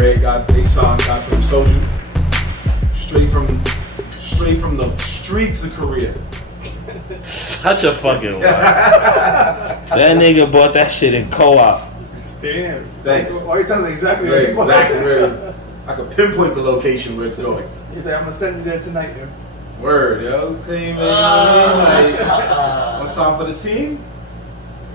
Right, got big song, got some social. Straight from the streets of Korea. Such a fucking lie. That nigga bought that shit in co-op. Damn. Thanks. Why are you telling me exactly Right, where you bought exactly it? where it is. I could pinpoint the location where it's going. He said, I'm gonna send you there tonight, dude. Word, yo. Okay, man. One time for the team?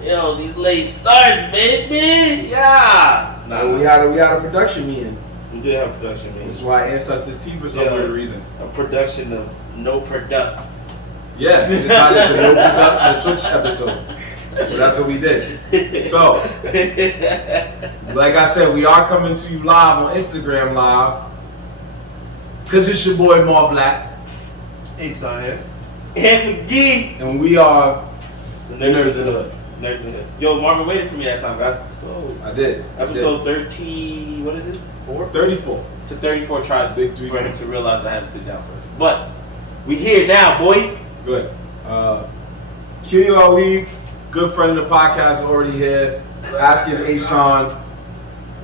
Yo, these late starts, baby. Yeah. No, we had a production meeting. We did have a production meeting. Which is why I answered his team for some weird reason. A production of no product. Yes, we decided to no product the Twitch episode. So that's what we did. So, like I said, we are coming to you live on Instagram Live. Cause it's your boy Marv Black. Hey, son, here. And McGee. And we are The Nerdz in the Hood. Nerdz in the Hood. Yo, Marvin waited for me that time, guys. Let's go. I did. Episode 30, what is this? 34. To 34 tries Big for him to realize I had to sit down first. But we here now, boys. Good. QULE, good friend of the podcast, already here. Asking Ashawn,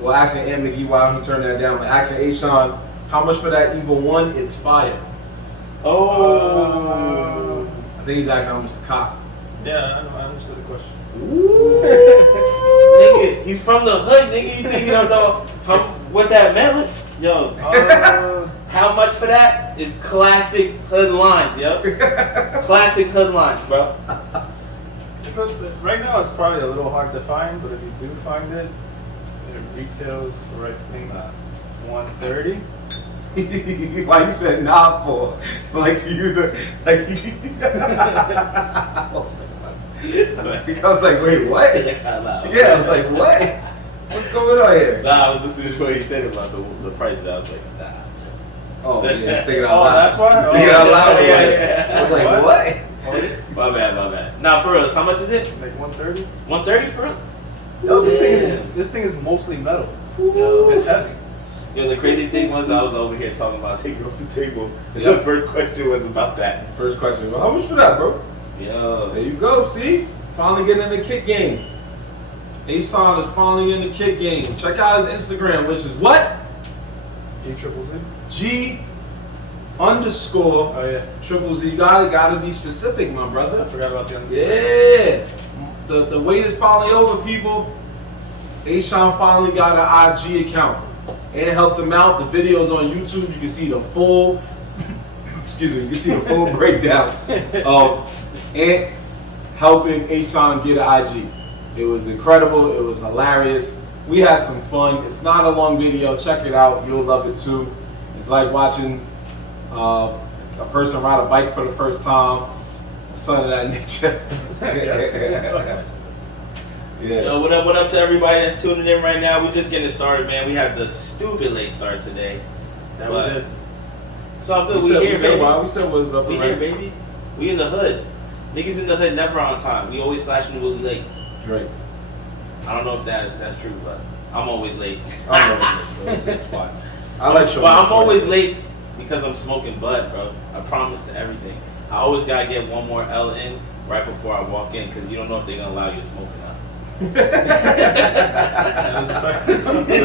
well, asking M. McGee why he turned that down, but asking Ashawn, how much for that Evil 1? It's fire. Oh. I think he's asking how much the cop. Yeah, I understood the question. Nigga, he's from the hood, nigga. You think you don't know what that meant? Yo, how much for that is classic hood lines, yo. Classic hood lines, bro. So, right now it's probably a little hard to find, but if you do find it, it retails for I think $130. Why you said not for? It's like you the like. I was like, wait, what? Yeah, I was like, what? What's going on here? Nah, I was listening to what he said about the price. And I was like, nah. Oh, yeah, he's thinking out loud. Oh, that's why? He's thinking out loud. Yeah. I was like, what? My bad. Nah, for real, how much is it? Like 130. 130 for real? Yo, this thing is mostly metal. Yo, It's heavy. Yo, the crazy thing was I was over here talking about taking off the table. Yep. The first question was about that. First question. Well, how much for that, bro? Yo. There you go. See, finally getting in the kick game. Asan is finally in the kick game. Check out his Instagram, which is what? G G_. Oh yeah. Triple Z. Gotta be specific, my I brother. forgot about the underscore. Yeah. The wait is finally over, people. Ashawn finally got an IG account and helped him out. The videos on YouTube, you can see the full breakdown of Ant helping Ashawn get an IG. It was incredible. It was hilarious. We had some fun. It's not a long video. Check it out. You'll love it too. It's like watching a person ride a bike for the first time. Something of that nature. Yeah. Yo, what up to everybody that's tuning in right now? We're just getting started, man. We had the stupid late start today. That we did. It's all good. We We here, said baby. why? We said what was up We and here, right. baby. We in the hood. Niggas in the hood never on time. We always flashing really late. Right. I don't know if that's true, but I'm always late. I'm always late, so it's fine. I like showing But up I'm always late. late because I'm smoking bud, bro. I promise to everything. I always gotta get one more L in right before I walk in because you don't know if they're gonna allow you to smoke or not. So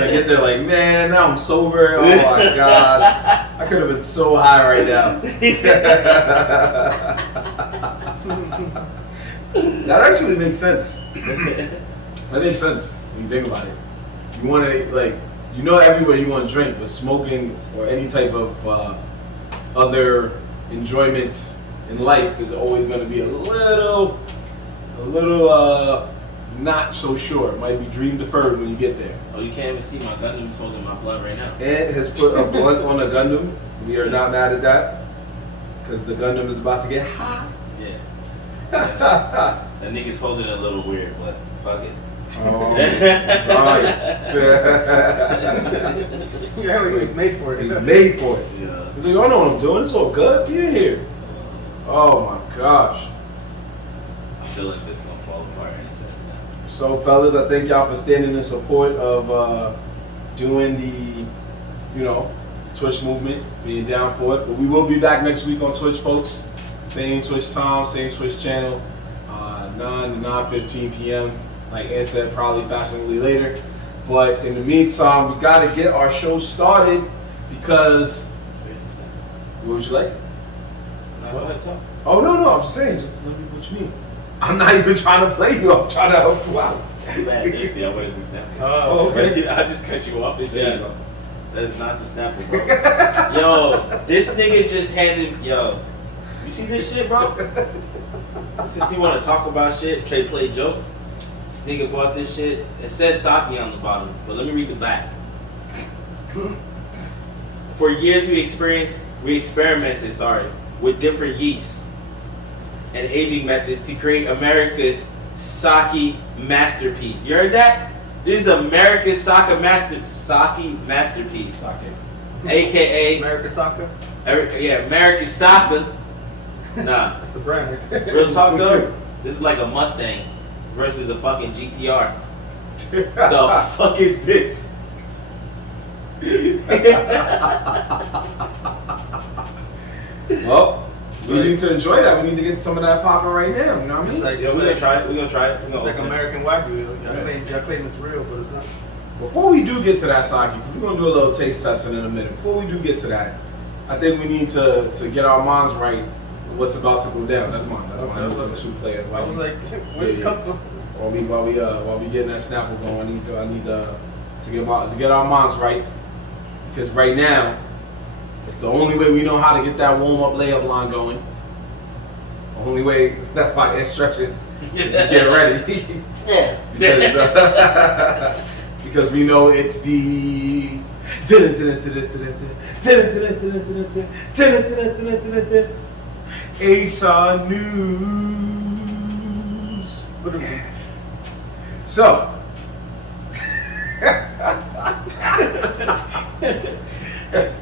I get there like, man, now I'm sober. Oh my gosh. I could have been so high right now. That actually makes sense. That makes sense when you think about it. You want to, like, you know everywhere you want to drink, but smoking or any type of other enjoyments in life is always going to be a little not so sure. It might be dream deferred when you get there. Oh, you can't even see my Gundam smoking my blood right now. Ant has put a blunt on a Gundam. We are not mad at that because the Gundam is about to get hot. Yeah. That nigga's holding it a little weird, but fuck it. Oh, that's right. Yeah, he was made for it. He's made for it. Yeah. He's like, y'all know what I'm doing. It's all good. You're here. Oh my gosh. I feel like this is gonna fall apart any second now. So, fellas, I thank y'all for standing in support of doing the, Twitch movement, being down for it. But we will be back next week on Twitch, folks. Same Twitch time, same Twitch channel, 9 to 9:15 p.m. Like Ed said, probably fashionably later. But in the meantime, we got to get our show started because. What would you like? Go ahead, talk. Oh no, I'm just saying. Just let me what you mean. I'm not even trying to play you. I'm trying to help you out. Bad Nasty, I wanted to snap it. Oh, okay. I just cut you off. Yeah. That is not the snapper, bro. Yo, this nigga just handed. Yo, you see this shit, bro? Since he want to talk about shit, play jokes. This nigga bought this shit. It says sake on the bottom, but let me read the back. For years we experimented with different yeasts and aging methods to create America's sake masterpiece. You heard that? This is America's sake masterpiece. Sake. AKA America Soccer. Yeah, America's sake. Nah. That's the brand right there. Real talk though, this is like a Mustang versus a fucking GTR. The fuck is this? Well, we need to enjoy that. We need to get some of that popping right now. You know what I mean? It's like, Yeah, we're gonna try it. It's like American Wagyu. Y'all claim it's real, but it's not. Before we do get to that sake, we're gonna do a little taste testing in a minute. Before we do get to that, I think we need to get our minds right for what's about to go down. That's mine. That's mine. I need some two-player. I was like, where's coming? While we getting that Snapple going, I need to get our minds right, because right now it's the only way we know how to get that warm-up layup line going. The only way, that's why it's stretching, is to get ready. Yeah. Because we know it's the Asia News. So,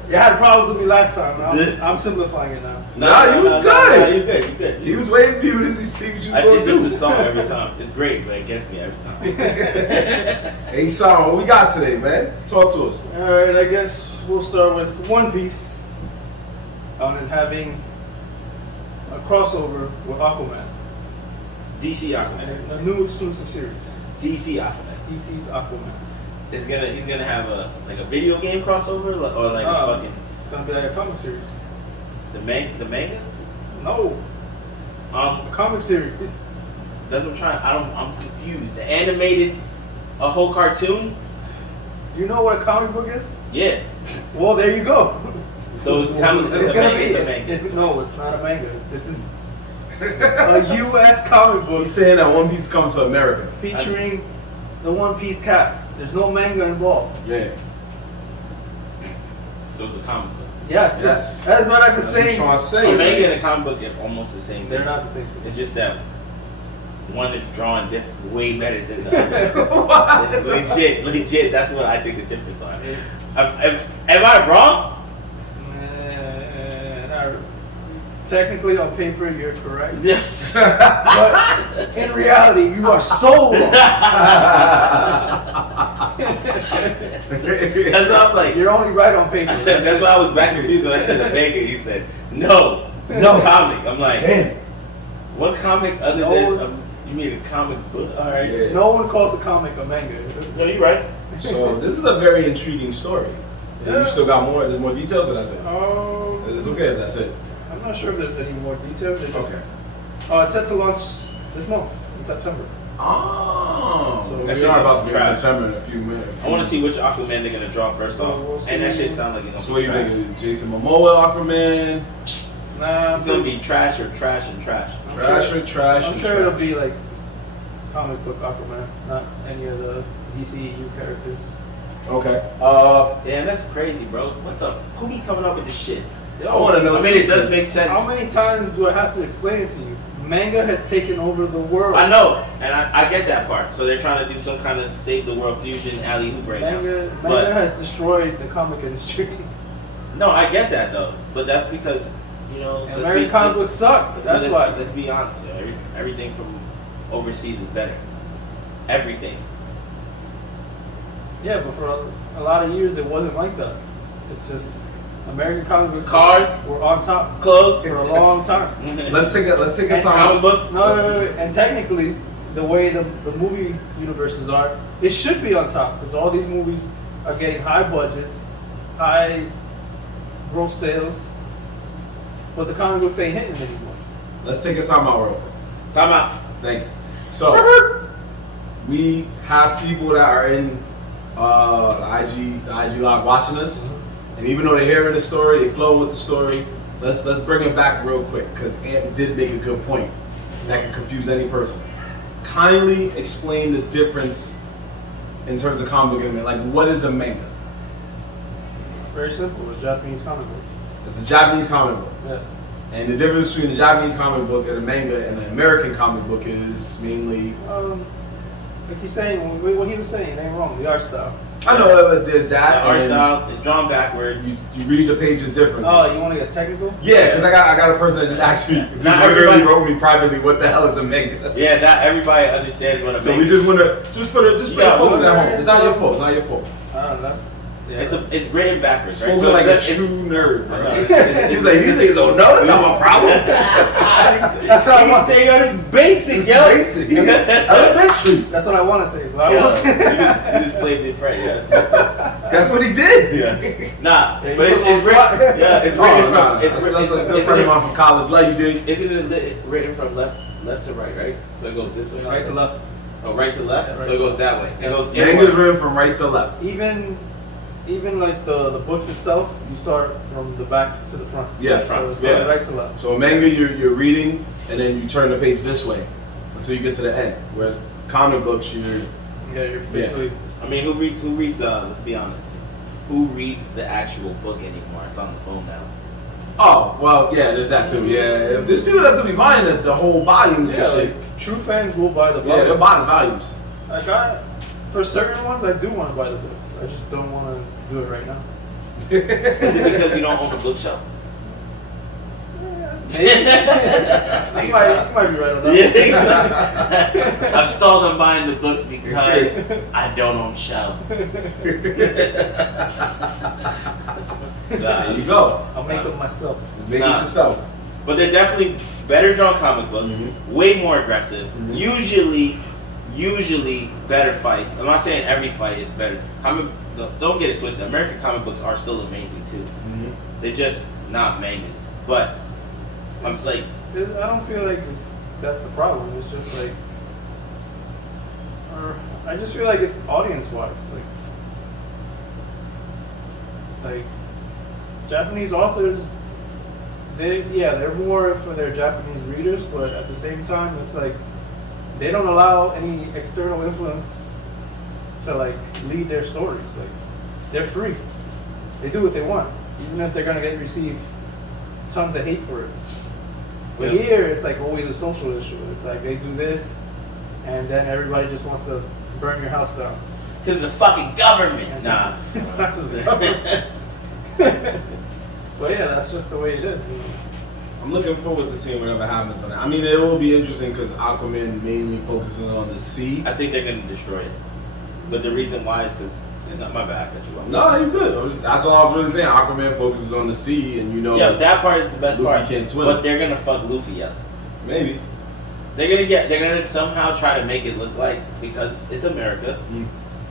You had problems with me last time. I'm simplifying it now. Nah, he was good. Nah, you good. He was waiting for you to see what you was going to It's do. just a song every time. It's great, but it gets me every time. Hey, Sarah, what we got today, man? Talk to us. Alright, I guess we'll start with One Piece. On it having a crossover with Aquaman. DC Aquaman. A new exclusive series. DC Aquaman. DC's Aquaman. He's gonna have a video game crossover or like a fucking It's gonna be like a comic series. the manga. No, a comic series. That's what I'm trying. I'm confused. The animated, a whole cartoon. Do you know what a comic book is? Yeah. Well, there you go. So it's kind of It's a gonna manga. be. It's a manga. No, it's not a manga. This is a U.S. comic book He's saying that One Piece comes to America. featuring the One Piece cast. There's no manga involved. Yeah. So it's a comic book. Yes. Yes. That's what I've been That's what I'm saying. trying to say. A manga and a comic book are almost the same thing. They're not the same thing. It's just that one is drawn way better than the other. legit. That's what I think the difference are. Am I wrong? Technically, on paper, you're correct. Yes. But in reality, you are so wrong. That's what I'm like. You're only right on paper. I said, that's why I was back confused when I said the manga. He said, no comic. I'm like, Damn. what comic other than you mean a comic book? All right. Yeah. No one calls a comic a manga. No, you're right. So this is a very intriguing story. Yeah. You still got more. There's more details, or that's it. It's okay. That's it. I'm not sure if there's any more details. Okay. It's set to launch this month in September. Oh. So That's we're not about to be in try. September in a few minutes. I want to see which Aquaman they're gonna draw first So off, we'll see. and that shit sound like it's So gonna what be you trash. think? Is Jason Momoa Aquaman? Nah, It's gonna be trash or trash and trash. Trash. I'm sure it'll be like comic book Aquaman, not any of the DCEU characters. Okay. Damn, that's crazy, bro. What the? Who be coming up with this shit? I want to know. I mean, it does make sense. How many times do I have to explain it to you? Manga has taken over the world. I know, and I get that part. So they're trying to do some kind of save the world fusion alley hoop right Manga now. But has destroyed the comic industry. no, I get that though. But that's because American comic books suck. That's why. Let's be honest. Everything from overseas is better. Everything. Yeah, but for a lot of years it wasn't like that. It's just American comic books Cars were on top Clothes for a long time. Let's take a and time. comic books. No, and technically, the way the movie universes are, it should be on top because all these movies are getting high budgets, high gross sales, but the comic books ain't hitting anymore. Let's take a time out real quick. Time out. Thank you. So, we have people that are in the IG Live watching us, and even though they're hearing the story, they flow with the story. Let's bring it back real quick because Ant did make a good point that can confuse any person. Kindly explain the difference in terms of comic book and like what is a manga? Very simple, a Japanese comic book. It's a Japanese comic book. Yeah. And the difference between the Japanese comic book and a manga and an American comic book is mainly Like he's saying, what he was saying ain't wrong. The art style. I know there's that. The art style is drawn backwards. You read the pages differently. Oh, you want to get technical? Yeah, because I got a person that just asked me, Not literally everybody- wrote me privately, what the hell is a manga? Yeah, not everybody understands what a So manga we just want to for the folks at home. It's not your fault. It's not your fault. That's yeah. It's written backwards, right? Spoken like a it's- true nerd, bro. it's- He's like, these niggas don't know. That's not my problem. That's what I He want. say, yo, this basic, It's yo. basic. Elementary. That's what I want to say. But I Yo, won't you say. just played this right, yeah. That's fucked up. That's what he did. Yeah. Nah, Yeah, but you it's put on written. spot. Yeah, it's Oh, written no, from. that's a good friend of mine from college. Love you, dude. Isn't it written from left to right? So it goes this way. Right to left. Oh, right to left. Yeah, right so it to goes that way. It goes Manga's inward. written from right to left. Even like the books itself, you start from the back to the front. Yeah, So it's yeah. going right to left. So a manga, you're reading, and then you turn the page this way until you get to the end. Whereas comic books, you're You're basically. I mean, who reads? Let's be honest. Who reads the actual book anymore? It's on the phone now. oh well, yeah, there's that too. Yeah, there's people that still be buying the whole volumes and shit. Like, true fans will buy the Yeah, they're books. buying volumes. For certain ones, I do want to buy the books. I just don't want to do it right now. Is it because you don't own a bookshelf? Maybe. you might be right on that. Yeah, exactly. I've stalled on buying the books because I don't own shelves. There you go. I'll make them myself. Make Nah. it yourself. But they're definitely better drawn comic books, way more aggressive. Usually better fights. I'm not saying every fight is better. Don't get it twisted. American comic books are still amazing too. They're just not mangas. But I'm like, I don't feel like that's the problem. It's just like, I just feel like it's audience wise. Like Japanese authors, they're more for their Japanese readers, but at the same time, it's like they don't allow any external influence to like lead their stories. Like they're free. They do what they want, even if they're gonna receive tons of hate for it. But here, it's like always a social issue. It's like they do this, and then everybody just wants to burn your house down. because the fucking government. Nah. It's not 'cause of the government. But yeah, that's just the way it is. You know? I'm looking forward to seeing whatever happens on it. I mean, it will be interesting because Aquaman mainly focuses on the sea. I think they're gonna destroy it. But the reason why is because not my bad. Cut you off. No, you're good. That's all I was really saying. Aquaman focuses on the sea, and you know, Yeah, that part is the best Luffy part. can't swim. But they're gonna fuck Luffy up. maybe. They're gonna somehow try to make it look like, because it's America,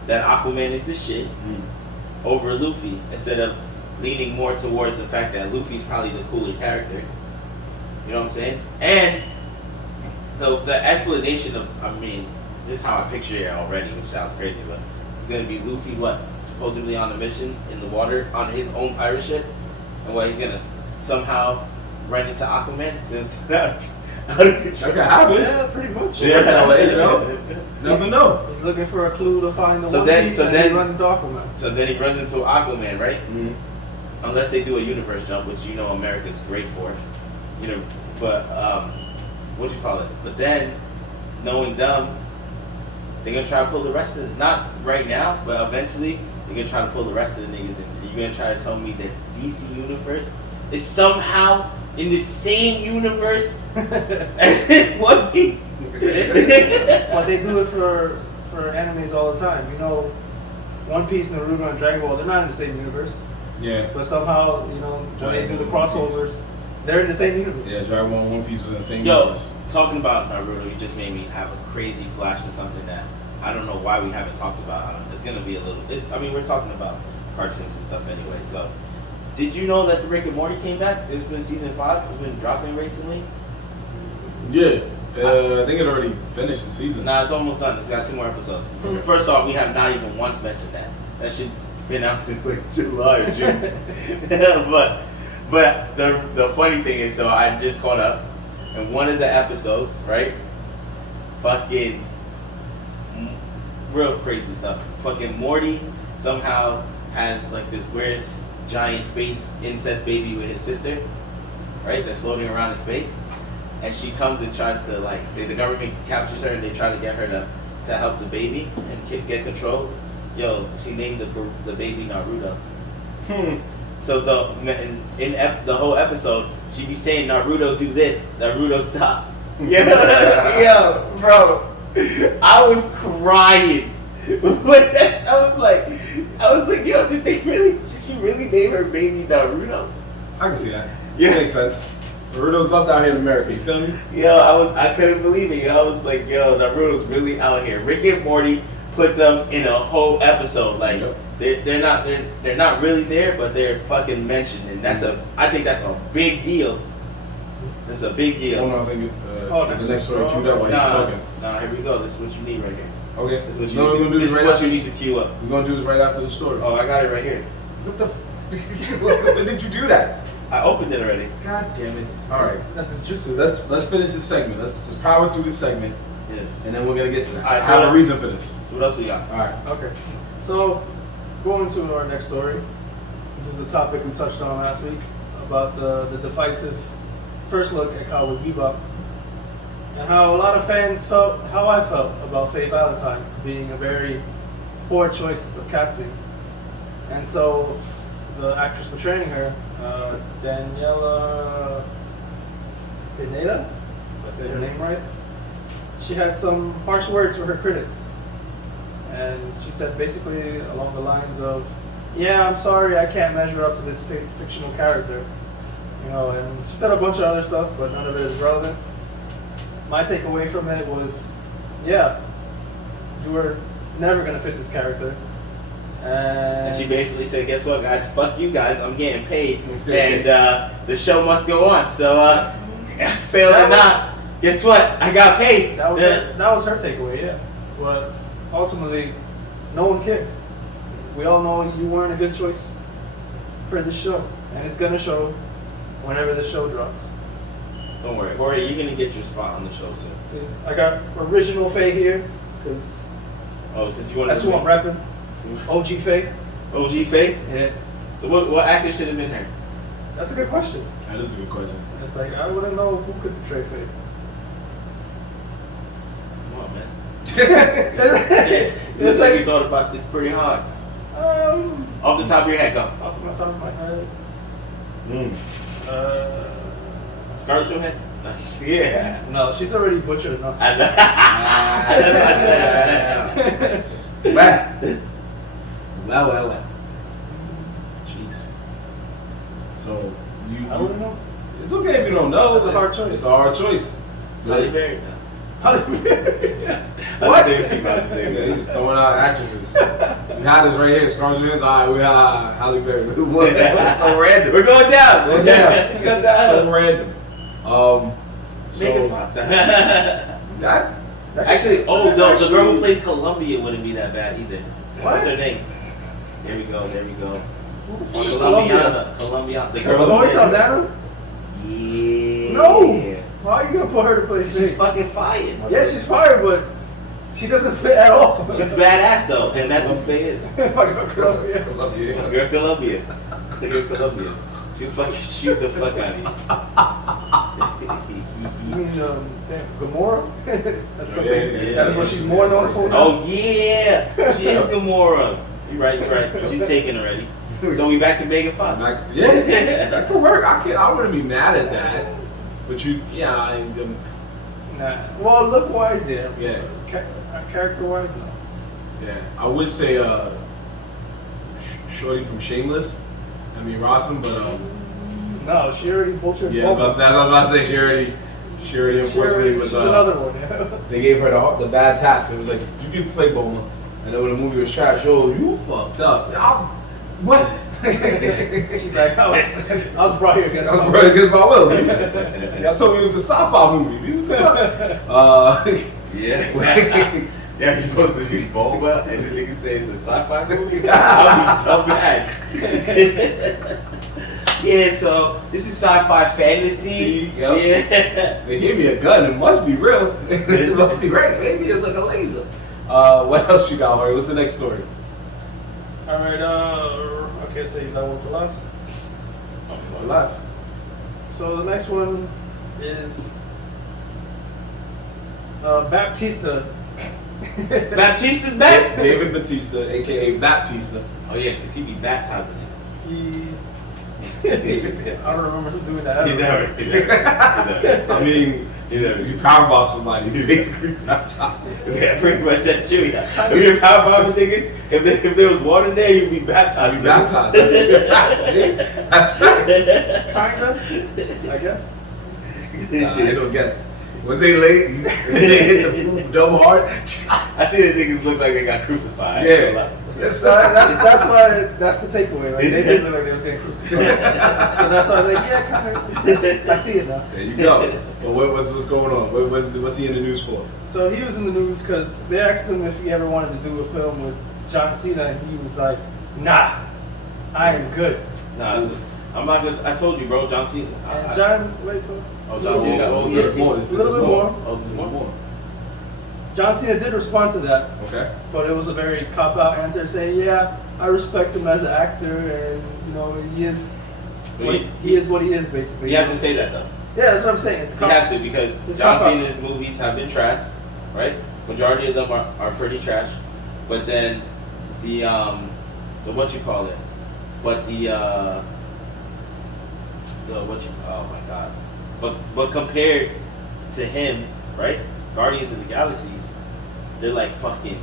that Aquaman is the shit over Luffy, instead of leaning more towards the fact that Luffy's probably the cooler character. You know what I'm saying? And the explanation of, I mean, this is how I picture it already, which sounds crazy, but it's gonna be Luffy, supposedly on a mission in the water on his own pirate ship, and he's gonna somehow run into Aquaman. Since That could happen. Yeah, pretty much. Yeah, LA, you know? Never know. He's looking for a clue to find the So One then- Piece, so and then- he runs into Aquaman. So then he runs into Aquaman, right? Unless they do a universe jump, which you know America's great for. You know, but what you call it? But then, knowing them, they're gonna try to pull the rest of it. Not right now, but eventually they're gonna try to pull the rest of the niggas in. You're gonna try to tell me that DC universe is somehow in the same universe as in One Piece. But they do it for animes all the time. You know, One Piece, Naruto, and Dragon Ball, they're not in the same universe. Yeah. But somehow, you know, when they do the crossovers, they're in the same universe. Yeah, Dragon Ball and One Piece was in the same Yo, universe. talking about Naruto, you just made me have a crazy flash to something that I don't know why we haven't talked about it. It's gonna be a little. I mean, we're talking about cartoons and stuff anyway. So, did you know that the Rick and Morty came back? This has been season 5. It's been dropping recently. Yeah. I think it already finished the season. Nah, it's almost done. It's got 2 more episodes. First off, we have not even once mentioned that. That shit's been out since like July or June. but the funny thing is, so I just caught up, and one of the episodes, right? Fucking real crazy stuff. Fucking Morty somehow has like this weird giant space incest baby with his sister, right? That's floating around in space. And she comes and tries to the government captures her and they try to get her to help the baby and get control. Yo, she named the baby Naruto. So the whole episode, she be saying Naruto do this, Naruto stop. Yo, bro, I was crying. I was like, yo, did she really name her baby Naruto? I can see that. Yeah, makes sense. Naruto's loved out here in America, you feel me? Yo, I couldn't believe it. I was like, yo, Naruto's really out here. Rick and Morty put them in a whole episode. Like, they're not really there, but they're fucking mentioned, and I think that's a big deal. That's a big deal. Hold on, the next story queued up while you're talking. Nah, here we go. This is what you need right here. Okay. This is what you need to queue up. We're gonna do this right after the story. Oh, I got it right here. What the? When did you do that? I opened it already. God damn it! All right, That's his jutsu. let's finish this segment. Let's just power through this segment, Yeah. and then we're gonna get to that. All right, I have a reason for this. So what else we got? All right. Okay. So, going to our next story. This is a topic we touched on last week about the divisive first look at Cowboy Bebop and how a lot of fans felt, how I felt about Faye Valentine being a very poor choice of casting. And so, the actress portraying her, Daniela Pineda, if I say her name right, she had some harsh words for her critics. And she said basically along the lines of, yeah, I'm sorry I can't measure up to this fictional character. You know, and she said a bunch of other stuff, but none of it is relevant. My takeaway from it was, yeah, you were never going to fit this character. And she basically said, guess what, guys? Fuck you guys. I'm getting paid. And the show must go on. So, fail or not, guess what? I got paid. That was her takeaway, yeah. But ultimately, no one cares. We all know you weren't a good choice for this show. And it's going to show whenever the show drops. Don't worry. Jorge, you're going to get your spot on the show soon. See, I got original Faye here, because you want that's who I'm repping. OG Faye. OG Faye? Yeah. So what actor should have been her? That's a good question. That is a good question. It's like, I wouldn't know who could portray Faye. Come on, man. It's like you thought about this pretty hard. Off the top of your head, go. Off the top of my head. Scarlett Johansson? Nice. Yeah. No, she's already butchered enough. I know. That's Well. Jeez. So I wouldn't know. It's okay if you don't know. It's a hard choice. It's a hard choice. Halle Berry. Halle Berry. What? He's just throwing out actresses. We had this right here, Scarlett Johansson. All right, we have Halle Berry. What? That's so random. We're going down. We're down. So random. Megan Fox. That Actually, the girl who plays Columbia wouldn't be that bad either. What? What's her name? There we go. Who the fuck is Colombiana. The girl. Zoe Saldana? Yeah. No. How are you gonna put her to play She's Faye? fucking fired. Yeah, she's fired, but she doesn't fit at all. She's badass though, and that's who Faye is. My girl Columbia. My girl Columbia. The girl Columbia. She'll fucking shoot the fuck out of you. You mean, Gamora? That's something. Yeah. That's what she's more known for now? Oh yeah, she is Gamora. You're right. She's taken already. So we back to Megan Fox. Yeah, that could work. I wouldn't be mad at that. But Nah. Well, look wise, yeah. Yeah. Character wise, no. Yeah, I would say Shorty from Shameless. I mean Rossum, but No, she already butchered yeah, I was about to say she Shuri, unfortunately, was she's another one. Yeah. They gave her the bad task. It was like, you can play Bulma, and then when the movie was trash, yo, you fucked up. What? She's like, I was brought here against my will. Y'all told me it was a sci-fi movie. Yeah. Yeah, you're supposed to be Bulma, and the nigga says it's a sci-fi movie? I'll be dumb mad. Yeah, so this is sci-fi fantasy. Yep. Yeah. They gave me a gun. It must be real. It must be right. Maybe it's like a laser. What else you got, Harry? What's the next story? All right. Okay, so you that one for last. For last. So the next one is Batista. Batista's back? David Batista, a.k.a. Baptista. Oh, yeah, because he be baptizing it. I don't remember doing that. He never. I mean, you power boss somebody, you basically baptize. Yeah, pretty much that too. Yeah. If you're power boss niggas, if there was water there, you'd be baptized. You baptized. That's facts. Kinda, I guess. Nah, I don't guess. Was they late? They hit the poop double hard? I see the niggas look like they got crucified. Yeah. That's why that's the takeaway. Like, they did look like they was getting crucified. So that's why I was like, yeah, kind of. I see it now. There you go. But what's going on? What's he in the news for? So he was in the news because they asked him if he ever wanted to do a film with John Cena, and he was like, nah, I am good. Nah, I'm not good. I told you, bro. John Cena. And John, wait, bro. Oh, John Cena got old. There's more. A little bit more. Oh, there's more. John Cena did respond to that. Okay. But it was a very cop-out answer saying, yeah, I respect him as an actor, and, you know, he is what he is, basically. He has to say that, though. Yeah, that's what I'm saying. It's He has to, because it's John cop-out. Cena's movies have been trash, right? Majority of them are pretty trash. But then the what you call it? But oh my god. But compared to him, right? Guardians of the Galaxies, they're like fucking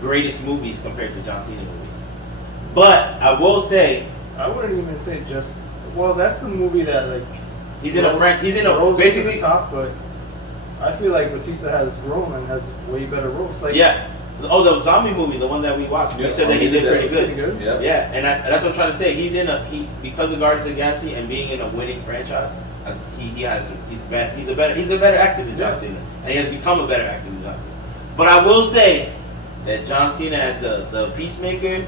greatest movies compared to John Cena movies. But I will say, I wouldn't even say just. Well, that's the movie that like. he's in a rose basically to the top, but I feel like Batista has grown and has way better roles. Like yeah. Oh, the zombie movie, the one that we watched. We said that he did pretty good. Yeah. Yeah, and that's what I'm trying to say. He's because of Guardians of the Galaxy and being in a winning franchise. He's a better actor than John Cena, and he has become a better actor than John Cena. But I will say that John Cena as the Peacemaker,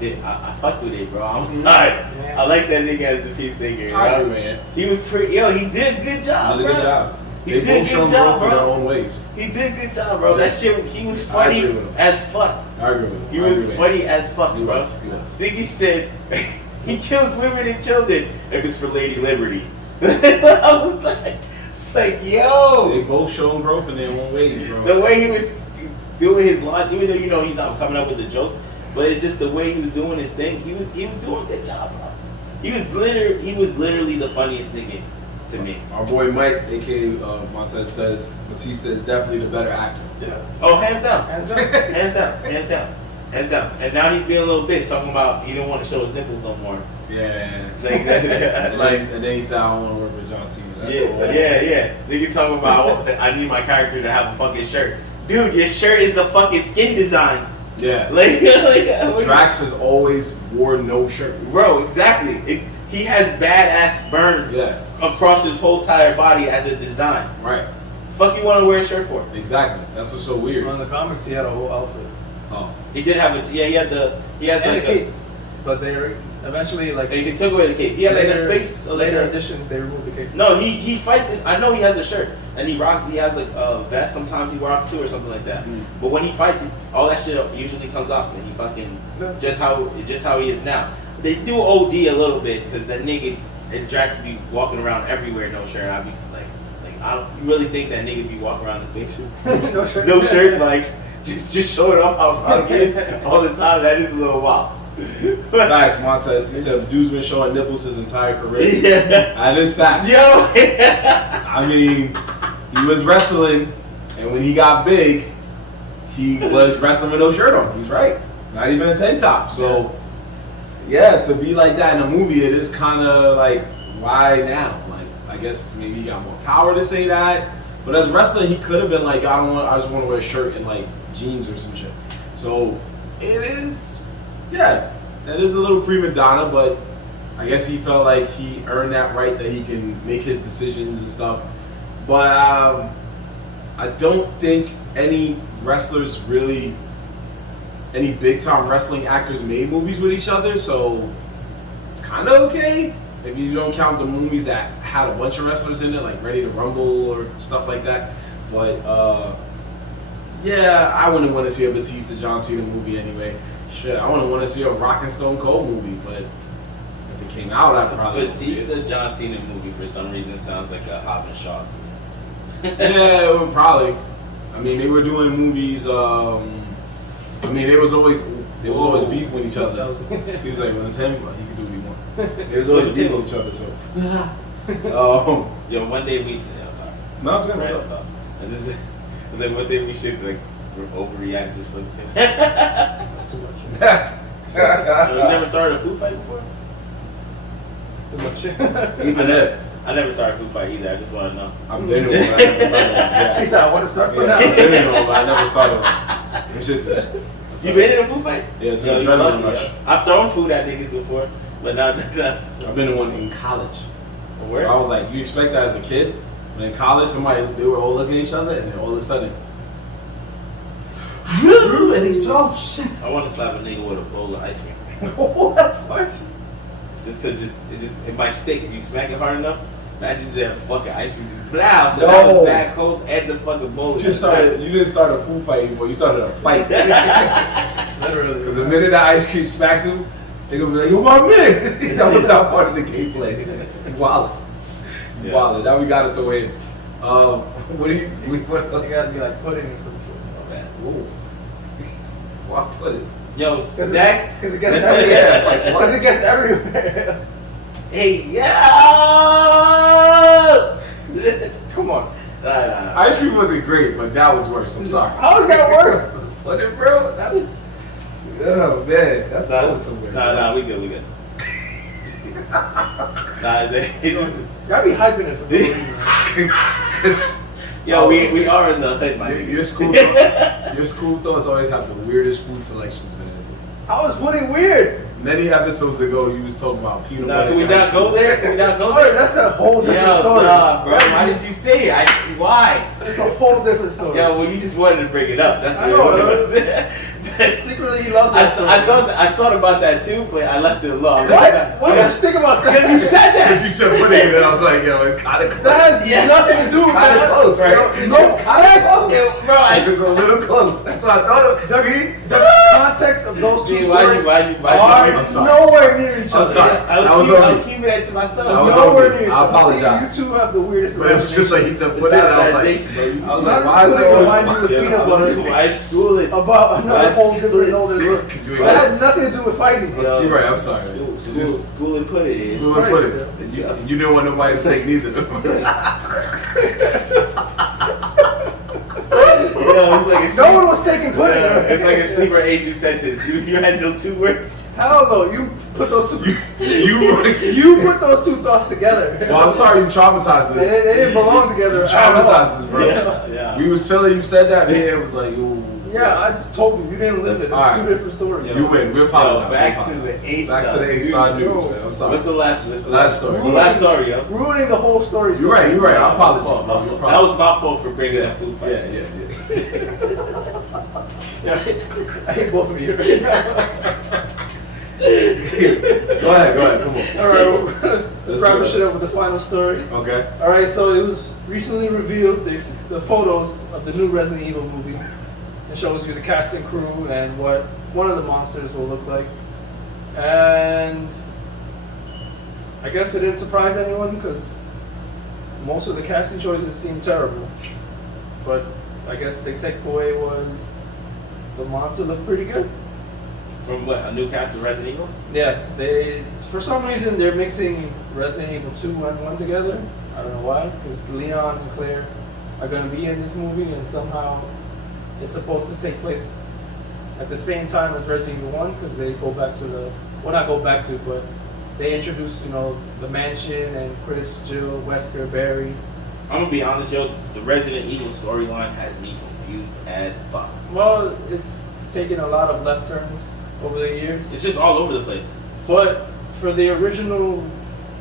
I fucked with it, bro. I'm sorry. Yeah. I like that nigga as the Peacemaker. I Bro. agree, man. He was pretty. He did a good job. Did a good bro. job. He They did both good shown job, growth in their bro. own ways. He did a good job, bro. That shit. He was funny agree with him. as fuck. I agree with him. He was funny as fuck, He bro. was. Nigga said he kills women and children if it's for Lady Liberty. I was like, it's like, yo. They both shown growth in their own ways, bro. The way he was doing his line, even though he's not coming up with the jokes, but it's just the way he was doing his thing. He was doing a good job, bro. He was literally the funniest nigga to me. Our boy Mike, aka Montez, says Batista is definitely the better actor. Yeah. Oh, hands down. Hands down. Hands down. Hands down. Hands down. And now he's being a little bitch talking about he didn't want to show his nipples no more. Yeah. Like, and then he said, I don't want to work with John Cena. That's yeah. Nigga talking about I need my character to have a fucking shirt. Dude, your shirt is the fucking skin designs. Yeah. Like Drax has always wore no shirt. Bro, exactly. He has badass burns across his whole entire body as a design. Right. Fuck you want to wear a shirt for? Exactly. That's what's so weird. On the comics, he had a whole outfit. Oh. He did have he has And like a cape. But they eventually like. They took away the cape. He had like a space. Later editions, they removed the cape. No, he fights it. I know he has a shirt and he has like a vest. Sometimes he rocks too or something like that. But when he fights, all that shit usually comes off and he fucking just how he is now. They do OD a little bit because that nigga and Drax be walking around everywhere no shirt. I'd be like I don't really think that nigga be walking around in space shoes. No shirt. No shirt, like just showing off how proud he is all the time. That is a little wild. Facts, Montez. He said dude's been showing nipples his entire career. Yeah. That is facts. Yo. I mean, he was wrestling, and when he got big, he was wrestling with no shirt on. He's right. Not even a tank top. So, yeah, to be like that in a movie, it is kind of like, why now? Like, I guess maybe he got more power to say that. But as a wrestler, he could have been like, I just want to wear a shirt and like jeans or some shit. So it is, yeah, that is a little prima donna, but I guess he felt like he earned that right that he can make his decisions and stuff. But I don't think any wrestlers really, any big time wrestling actors made movies with each other, so it's kind of okay. If you don't count the movies that had a bunch of wrestlers in it, like Ready to Rumble or stuff like that. But, yeah, I wouldn't want to see a Batista John Cena movie anyway. Shit, I wouldn't want to see a Rock and Stone Cold movie, but if it came out, I'd probably Batista John Cena movie for some reason sounds like a Hobbs and Shaw to me. Yeah, it would probably. I mean, they were doing movies, I mean, they was always beef with each other. He was like, when it's him, he can do what he wants. They was always beef with each other, so. Yo, one day we. Yeah, sorry. No, it's good. Right up top. Then one day we should like overreact to something. That's too much. You never started a food fight before? That's too much. Even if. I never started a food fight either. I just want to know. I've been in one, but I never started one. He said, I want to start for Yeah, now. I've been in one, but I never started one. Them shit's You been in a food fight? Yeah, it's Yo, an you adrenaline lucky, rush. yo. I've thrown food at niggas before, but not. I've been in one in college. Where? So I was like, you expect that as a kid? But in college, they were all looking at each other, and then all of a sudden, and he's oh shit. I want to slap a nigga with a bowl of ice cream. What? Just cause it might stick if you smack it hard enough. Imagine that fucking ice cream just blow. So that was bad cold and the fucking bowl. You didn't start a food fight anymore. You started a fight. Literally. Because the minute that ice cream smacks him, they gonna be like, "Yo, my man." That was not part of the game plan. Wow. Yeah. Wow. Now we gotta throw hands. What do you? What else? It gotta be like pudding or some shit. Ooh. Why pudding? Yo, snacks. Because it gets everywhere. Yeah, like, what? Because it gets everywhere. Hey, yo! Come on. Ice cream wasn't great, but that was worse. I'm sorry. How is that worse? Pudding, bro. That was. Oh man, that's going somewhere. Nah, we good. Nah, it just, Y'all be hyping it for no reason. yo, we are in the hood, my nigga. Your school thoughts always have the weirdest food selections, man. How is pudding weird? Many episodes ago, you was talking about peanut butter. Can we and ice not go cream. there? Can we not go Oh, there? that's a whole different Yo, story. nah, bro. Why did you say it? Why? It's a whole different story. Yo, well, you just wanted to bring it up. That's I what know, it was. Secretly, he loves that story. I thought about that too, but I left it alone. What? What did you think about that? Because you said that. Because you said pudding, and then I was like, yo, it's kind of close. That has nothing to do with Kind of that. close, right? No, It's kind of close. Bro, It's a little close. That's what I thought of. See? The context of those two Why stories you I'm sorry. nowhere near each I'm other. sorry. I was keeping that to myself. That was Nowhere okay. near each I other. apologize. See, you two have the weirdest. But it was just like he said, put that. I was like, why is Pudding remind that you of peanut butter I school it. about another whole different School older. it. That has nothing to do with fighting. Yo. You're right. I'm sorry. It's just School and put it. Jesus you Christ, put it. yeah. You didn't want nobody to take neither. It's like a No one was taking pudding. It's like a sleeper agent sentence. You had those two words. Hell no, you put those two. You You put those two thoughts together. Well, I'm sorry you traumatized They us. didn't belong together. You at all. traumatized us, bro. Yeah. We was chilling, you said that, man. It was like, ooh. Yeah, I just told you. You didn't live it. It's All right. two different stories. You win. We apologize. Back We to apologize. the A Back to side. the A side news, man. I'm sorry. What's the last one? Last story. Last story, yo. Ruining the whole story. You're right. You're right. I My apologize, fault, bro. my You fault. That was my fault for bringing that food fight. Yeah. Yeah, I hate both of you. Go ahead. Come on. All right, let's wrap do this it. shit up with the final story. Okay. All right, so it was recently revealed the photos of the new Resident Evil movie. It shows you the cast and crew and what one of the monsters will look like. And I guess it didn't surprise anyone because most of the casting choices seemed terrible. But I guess the takeaway was the monster looked pretty good. From what? A new cast of Resident Evil? Yeah, for some reason they're mixing Resident Evil 2 and 1 together. I don't know why, because Leon and Claire are going to be in this movie and somehow it's supposed to take place at the same time as Resident Evil 1 because they go back to not go back to, but they introduced, the Mansion and Chris, Jill, Wesker, Barry. I'm gonna be honest, yo. The Resident Evil storyline has me confused as fuck. Well, it's taken a lot of left turns over the years. It's just all over the place. But for the original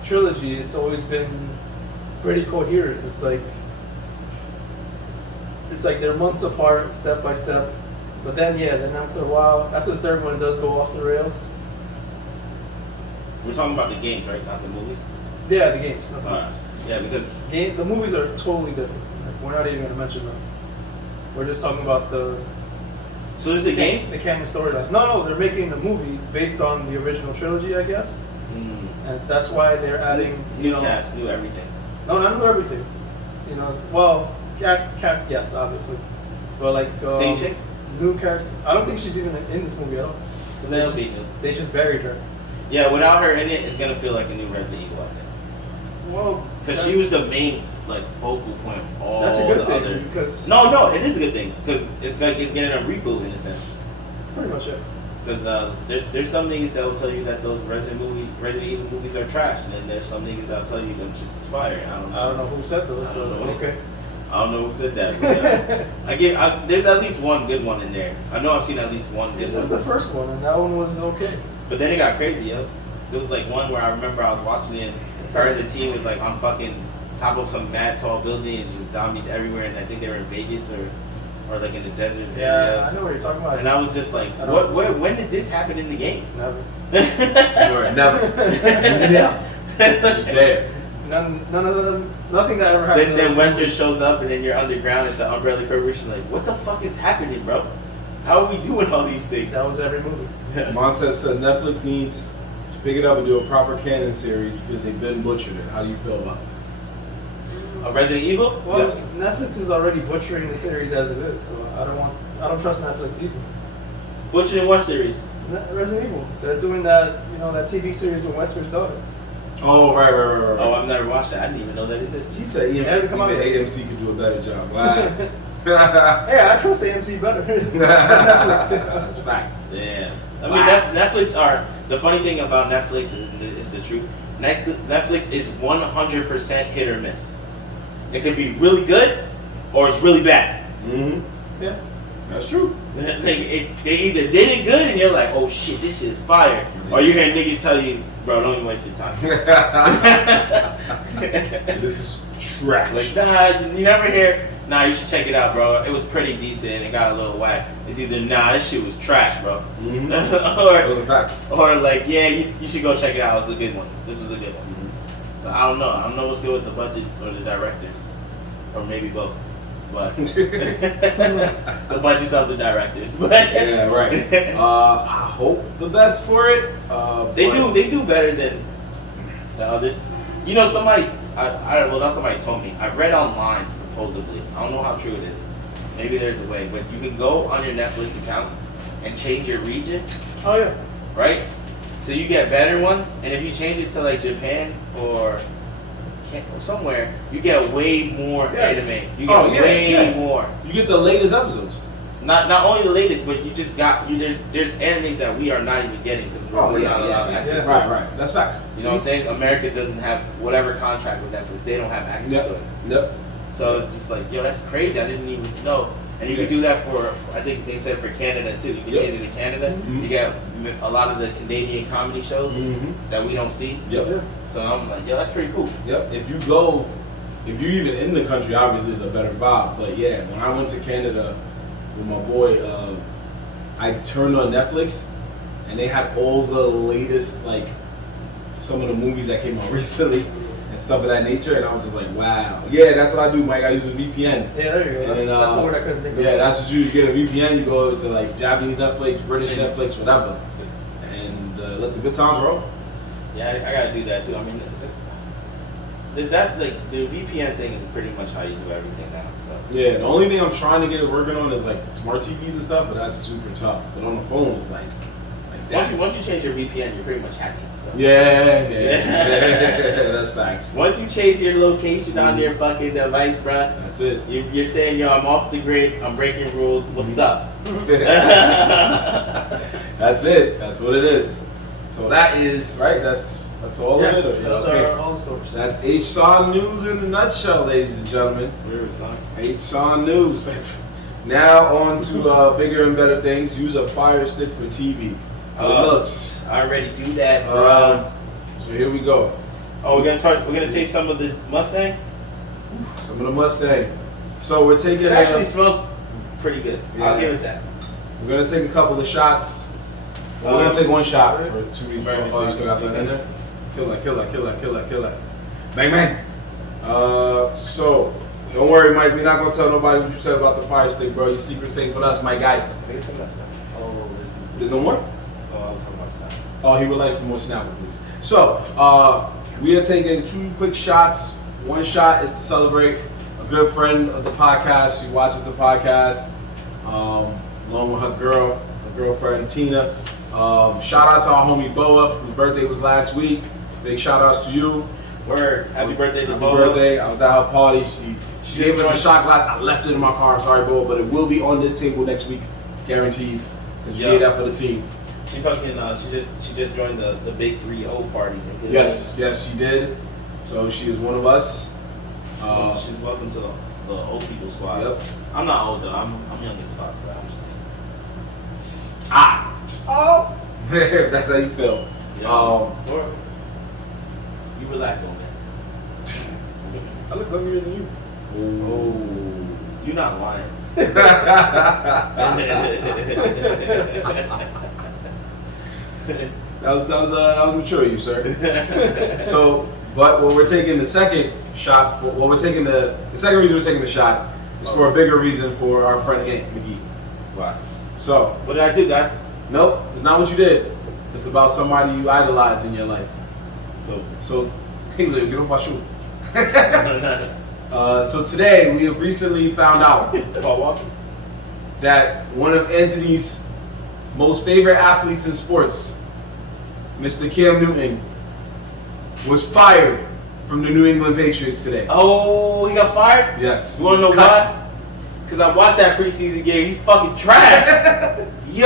trilogy, it's always been pretty coherent. It's like they're months apart, step by step. But then after a while, after the third one, it does go off the rails. We're talking about the games, right? Not the movies. Yeah, the games, not the movies. Yeah, because The movies are totally different. Like, we're not even going to mention those. We're just talking about the so this is a game. The canon storyline. No, they're making a movie based on the original trilogy, I guess. And that's why they're adding new cast, new everything. No, not new everything. Well, cast yes, obviously, but like same chick. New character. I don't think she's even in this movie at all. So they just buried her. Yeah, without her in it, it's gonna feel like a new Resident Evil, I think. Well, because she was the main focal point of all that's a good the thing, other. because No, it is a good thing because it's getting a reboot in a sense. Pretty much it. Because there's some niggas that will tell you that those Resident Evil movies are trash, and then there's some niggas that will tell you them shits is fire. I don't know who said those, but okay. I don't know who said that. But, there's at least one good one in there. I know I've seen at least one good one. This was the first one, and that one was okay. But then it got crazy, yo. There was one where I remember I was watching it, and her and the team was on fucking top of some mad tall building, and just zombies everywhere, and I think they were in Vegas or in the desert. Yeah, I know what you're talking about. And I was just like, when did this happen in the game? Never. Never. Just there. None of them. Nothing that ever happened. Then Wesker shows up, and then you're underground at the Umbrella Corporation. Like, what the fuck is happening, bro? How are we doing all these things? That was every movie. Montez says Netflix needs to pick it up and do a proper canon series because they've been butchered it. How do you feel about it? Resident Evil? Well, yes. Netflix is already butchering the series as it is, so I don't trust Netflix either. Butchering what series? Resident Evil. They're doing that, that TV series with Wesker's daughters. Oh, right. Oh, I've never watched that. I didn't even know that existed. He said even AMC could do a better job. Wow. Hey, I trust AMC better than Netflix. That's facts. Yeah. I mean, Netflix are... The funny thing about Netflix is the truth. Netflix is 100% hit or miss. It could be really good or it's really bad. Mm-hmm. Yeah, that's true. They either did it good and you're like, oh shit, this shit is fire. Mm-hmm. Or you hear niggas tell you, bro, don't even waste your time. This is trash. Nah, you never hear, nah, you should check it out, bro. It was pretty decent and it got a little whack. It's either, nah, this shit was trash, bro. Mm-hmm. Those are facts. Or yeah, you should go check it out. It was a good one. This was a good one. Mm-hmm. So I don't know. I don't know what's good with the budgets or the directors. Or maybe both. But the budgets of the directors. Yeah, right. I hope the best for it. They do better than the others. Somebody not somebody told me. I read online supposedly. I don't know how true it is. Maybe there's a way, but you can go on your Netflix account and change your region. Oh yeah. Right? So you get better ones, and if you change it to Japan or somewhere, you get way more anime. You get way more. You get the latest episodes. Not only the latest, but you just got there's animes that we are not even getting because we're not allowed access. Right. That's facts. You know what I'm saying? America doesn't have whatever contract with Netflix. They don't have access to it. Yep. So it's just that's crazy. I didn't even know. And you can do that for, I think they said for Canada too. You can change it to Canada. Mm-hmm. You get a lot of the Canadian comedy shows that we don't see. Yep. So I'm like, that's pretty cool. Yep. If you're even in the country, obviously it's a better vibe. But yeah, when I went to Canada with my boy, I turned on Netflix and they had all the latest, some of the movies that came out recently. And stuff of that nature, and I was just like, wow. Yeah, that's what I do, Mike. I use a VPN. Yeah, there you go. That's the word I couldn't think of. Yeah, that's what you get a VPN. You go to Japanese Netflix, British Netflix, whatever, and let the good times roll. Yeah, I gotta do that too. I mean, that's the VPN thing is pretty much how you do everything now. So yeah, the only thing I'm trying to get it working on is smart TVs and stuff, but that's super tough. But on the phone, it's like that. Once you change your VPN, you're pretty much happy. So. Yeah, that's facts. Once you change your location on your fucking device, bro, that's it. You're saying, yo, I'm off the grid, I'm breaking rules, what's up? That's it. That's what it is. So that is, right, that's That's all of it? Or, those are all the stories. That's H-Son News in a nutshell, ladies and gentlemen. H-Son News. Now on to bigger and better things. Use a Fire Stick for TV. How it looks. I already do that, bro. So here we go. Oh, we're gonna taste some of this Mustang. Some of the Mustang. So we're taking. It actually smells pretty good. Yeah. I'll give it that. We're gonna take a couple of shots. We're gonna take one shot for 2 reasons. Oh, you still got something in there? Kill that. Bang bang. So don't worry, Mike. We're not gonna tell nobody what you said about the Fire Stick, bro. Your secret safe with us, my guy. There's no more. Oh, he would like some more Snapple, please. So, we are taking 2 quick shots. One shot is to celebrate a good friend of the podcast. She watches the podcast, along with her girlfriend, Tina. Shout out to our homie Boa, whose birthday was last week. Big shout outs to you. Word. Happy birthday to Boa. Happy birthday. I was at her party. She gave us a shot glass. I left it in my car. I'm sorry, Boa, but it will be on this table next week. Guaranteed. Because you did that for the team. She fucking she just joined the big 3-0 party. Yes, she did. So she is one of us. She's welcome to the old people squad. Yep. I'm not old though. I'm young as fuck, but I'm just saying. Oh. That's how you feel. Yeah. You relax on that. I look younger than you. Oh. You're not lying. That was mature of you, sir. So, but what we're taking the second shot for, the second reason we're taking the shot is for a bigger reason for our friend Aunt McGee. Why? So, What did I do, guys? nope, it's not what you did. It's about somebody you idolize in your life. So, hey, get off my shoe. So today we have recently found out that one of Anthony's most favorite athletes in sports, Mr. Cam Newton, was fired from the New England Patriots today. Oh, he got fired? Yes. You wanna know why? Because I watched that preseason game. He's fucking trash. I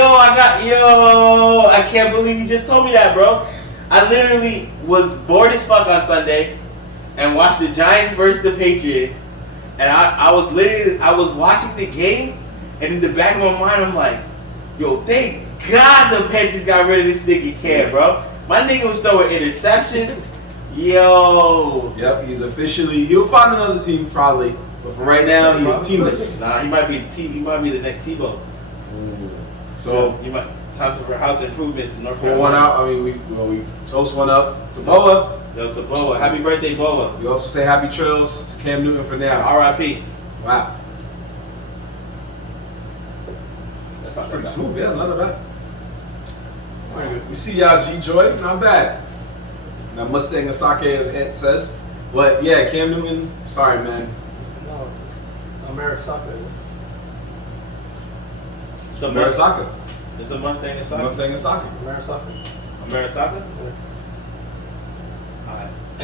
can't believe you just told me that, bro. I literally was bored as fuck on Sunday and watched the Giants versus the Patriots. And I was watching the game, and in the back of my mind, I'm like, yo, thank God the Panthers got rid of this nigga Cam, bro. My nigga was throwing interceptions. Yo. Yep, he's officially, he'll find another team probably, but for right now, he's teamless. Nah, he might be the next Tebow. So, time for house improvements in North pour Carolina. one out. I mean, we toast one up to Boa. Yo, to Boa. Happy birthday, Boa. We also say happy trails to Cam Newton for now. R.I.P. Wow. That's pretty smooth. Yeah, not bad. Very good. We see y'all, G-Joy. Not bad. Now, Mustang and Sake, as Ant says. But yeah, Cam Newton, sorry, man. No, it's Amerisaka. It's the Amerisaka. It's the Mustang and Soccer. Mustang and Sake. Amerisaka?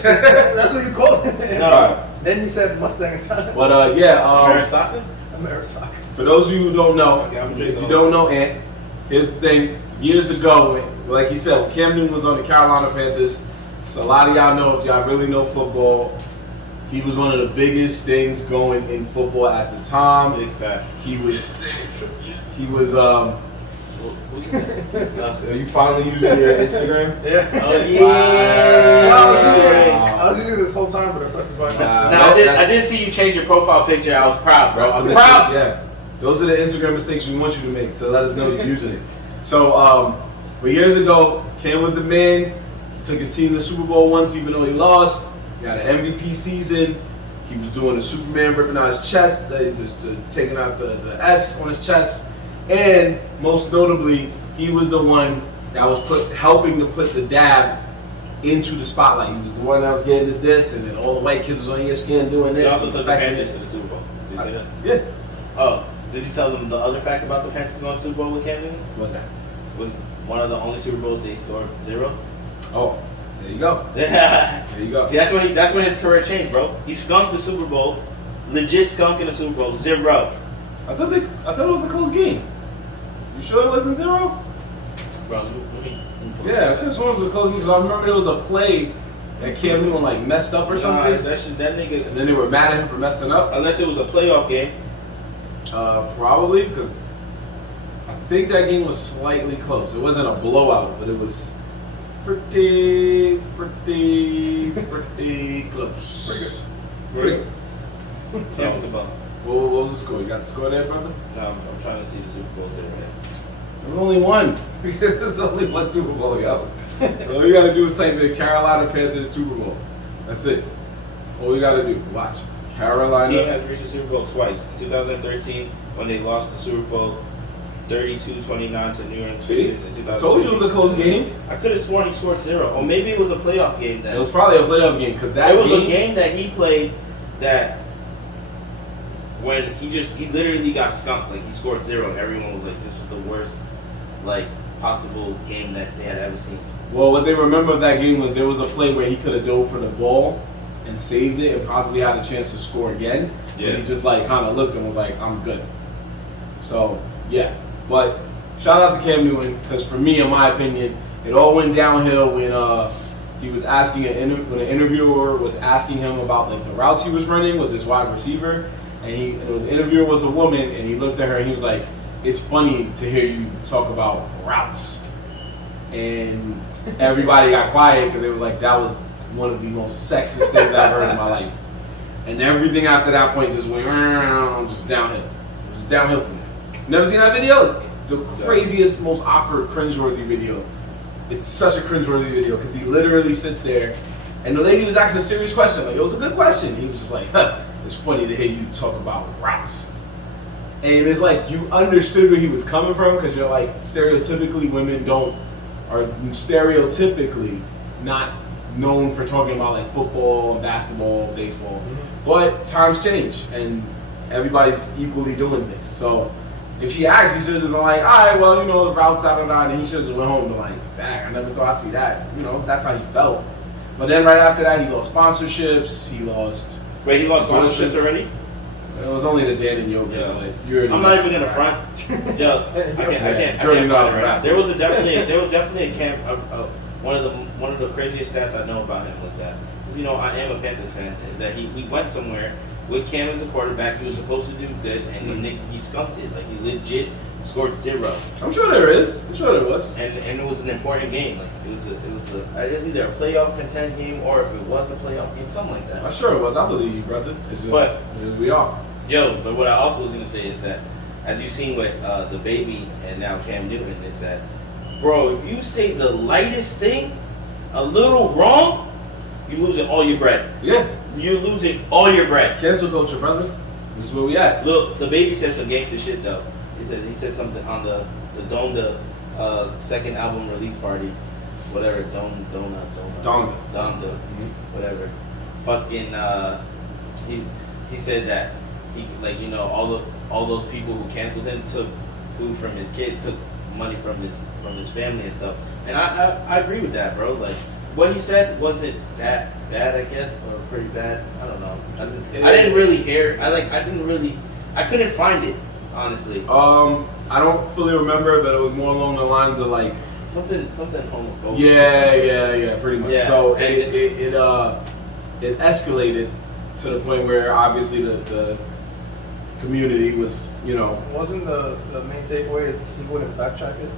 That's what you called it. No. Then you said Mustang and Saka. But Amerisaka? Amerisaka. for those of you who don't know, Okay, if you don't know Ant, here's the thing. Years ago, like he said, when Cam Newton was on the Carolina Panthers, so a lot of y'all know, if y'all really know football, he was one of the biggest things going in football at the time. Big facts. He was are you finally using your Instagram? Yeah. Oh yeah. Wow. I was using it this whole time, but I pressed the button. Wow. Now, I did see you change your profile picture. I was proud, bro. That's the I'm mistake, proud. yeah. Those are the Instagram mistakes we want you to make to let us know you're using it. So, but years ago, Cam was the man. He took his team to the Super Bowl once, even though he lost. He had an MVP season. He was doing the Superman ripping out his chest, taking out the S on his chest. And most notably, he was the one that was helping to put the dab into the spotlight. He was the one that was getting the diss, and then all the white kids was on ESPN doing this. He also took the Panthers to the Super Bowl. Did you see that? Yeah. Oh, did you tell them the other fact about the Panthers going to the Super Bowl with Cam Newton? What's that? Was one of the only Super Bowls they scored 0. Oh, there you go. Yeah, There you go. that's when his career changed, bro. He skunked the Super Bowl, legit skunk in the Super Bowl, 0. I thought it was a close game. You sure it wasn't 0? bro. Let me Yeah, because Horns was a close game. Because I remember there was a play that Cam Newton like messed up or something. That nigga. And then they were mad at him for messing up. Unless it was a playoff game. Probably, because I think that game was slightly close. It wasn't a blowout, but it was pretty close. Pretty good. Tell us about. What was the score? You got the score there, brother? No, I'm trying to see the Super Bowl today, man. There's only one. There's only one Super Bowl, yo. All you gotta do is type in Carolina Panthers Super Bowl. That's it. That's all you gotta do. Watch. Carolina. The team has reached the Super Bowl twice. In 2013, when they lost the Super Bowl 32-29 to New York See? Patriots in I told you it was a close game. I could have sworn he scored 0. Or maybe it was a playoff game then. It was probably a playoff game because that It was a game that he played that when he literally got skunked. Like he scored 0 and everyone was like, this was the worst like possible game that they had ever seen. Well, what they remember of that game was there was a play where he could have dove for the ball and saved it and possibly had a chance to score again. Yeah. But he just like kind of looked and was like, I'm good. So, yeah. But shout out to Cam Newton because for me, in my opinion, it all went downhill when he was asking when an interviewer was asking him about like the routes he was running with his wide receiver, and the interviewer was a woman, and he looked at her and he was like, "It's funny to hear you talk about routes," and everybody got quiet because it was like that was one of the most sexist things I've heard in my life, and everything after that point just went just downhill, just downhill from there. Never seen that video? It's the craziest, most awkward, cringeworthy video. It's such a cringeworthy video because he literally sits there, and the lady was asking a serious question. Like, it was a good question. He was just like, it's funny to hear you talk about routes. And it's like you understood where he was coming from because you're like, stereotypically, women are stereotypically not known for talking about like football, basketball, baseball. Mm-hmm. But times change, and everybody's equally doing this. So if she asked, he should have been like, all right, well, the routes, and he should have went home and been like, dang, I never thought I'd see that. That's how he felt. But then right after that, he lost sponsorships. He lost. Wait, he lost sponsorships already? It was only the Dan and Yoga. Yeah. Like, I'm not even gonna front. Yo, I can't find it right now. There was definitely a camp. One of the craziest stats I know about him was that, I am a Panthers fan. Is that he went somewhere with Cam as the quarterback. He was supposed to do good, and he skunked it. Like he legit scored 0. I'm sure there is. I'm sure there was. And it was an important game. Like it was either a playoff content game or if it was a playoff game, something like that. I'm sure it was. I believe you, brother. It's just but we are. Yo, but what I also was gonna say is that, as you've seen with Dababy and now Cam Newton, is that, bro, if you say the lightest thing a little wrong, you're losing all your bread. Yeah. You're losing all your bread. Cancel culture, brother. This is where we at. Look, Dababy said some gangster shit though. He said something on the Donda second album release party, whatever. Donda. Mm-hmm. Whatever. Fucking. He said that all those people who canceled him took food from his kids, took money from his family and stuff. And I agree with that, bro. Like what he said wasn't that bad, I guess, or pretty bad. I don't know. I didn't really hear. I couldn't find it, honestly. I don't fully remember, but it was more along the lines of like something homophobic. Yeah, pretty much. Yeah. So it escalated to the point where obviously the community was, Wasn't the main takeaway is he wouldn't backtrack it?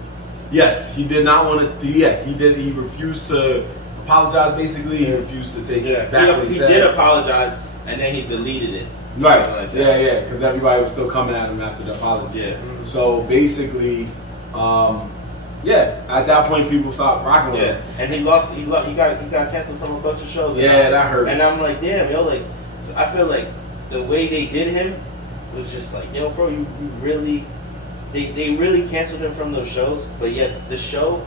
Yes, he did not want to. Yeah, he did. He refused to apologize. Basically, he refused to take back what he said. He did apologize, and then he deleted it. Right. Like yeah, because everybody was still coming at him after the apology. Yeah. Mm-hmm. So basically, at that point, people stopped rocking with him. And he lost. He got canceled from a bunch of shows. Yeah, that hurt. And I'm like, damn, yo, like, so I feel like the way they did him was just like, yo, bro, you really. They really canceled him from those shows, but yet the show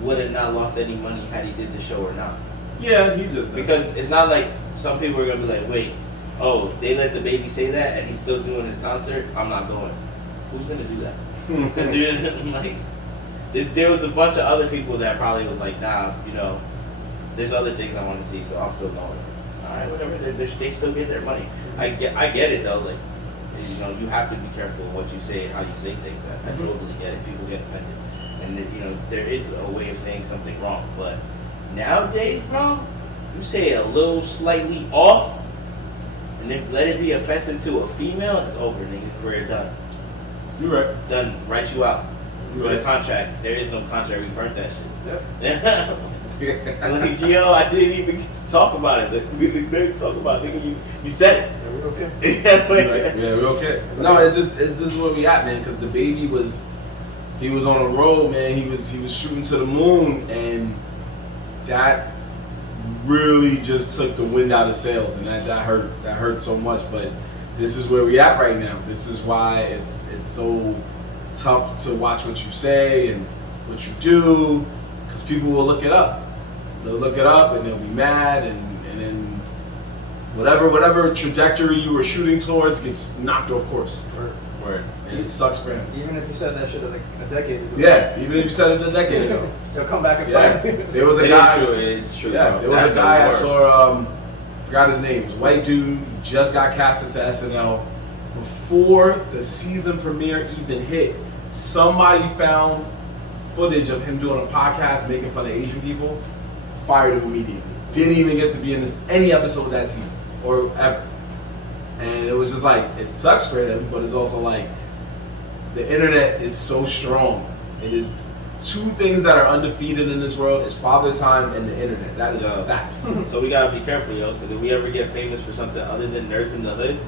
would have not lost any money had he did the show or not. Yeah, he just because it's not like some people are gonna be like, wait, oh, they let Dababy say that and he's still doing his concert. I'm not going. Who's gonna do that? Because there was a bunch of other people that probably was like, nah, there's other things I want to see, so I'm still going. All right, whatever. They still get their money. I get it though, like. You have to be careful of what you say and how you say things. I totally get it. People get offended. and there is a way of saying something wrong. But nowadays, bro, you say a little slightly off, and if let it be offensive to a female, it's over, nigga. Career done. You're right. Done. Write you out. You're With right. a contract. There is no contract. We burnt that shit. Yep. Like, yo, I didn't even get to talk about it. Like, we didn't talk about it. Nigga, you said it. Yeah, we're okay. Right. Yeah, we're okay. No, it's this is where we at, man. Because Dababy was on a roll, man. He was shooting to the moon, and that really just took the wind out of sails, and that hurt. That hurt so much. But this is where we at right now. This is why it's so tough to watch what you say and what you do, because people will look it up. They'll look it up and they'll be mad, and then whatever trajectory you were shooting towards gets knocked off course. Word. And it sucks for him. Even if you said that shit like a decade ago. Yeah, even if you said it a decade ago. They'll come back and Yeah, fight. there was a It guy. is true. It's true. Yeah, bro. there was That's a guy the I worst. saw. Forgot his name. It was a white dude. Just got casted to SNL. Before the season premiere even hit, somebody found footage of him doing a podcast making fun of Asian people. Fired him immediately. Didn't even get to be in any episode that season or ever. And it was just like, it sucks for him, but it's also like, the internet is so strong. It is two things that are undefeated in this world: is father time and the internet. That is a fact. So we gotta be careful, yo, because if we ever get famous for something other than Nerds in the Hood,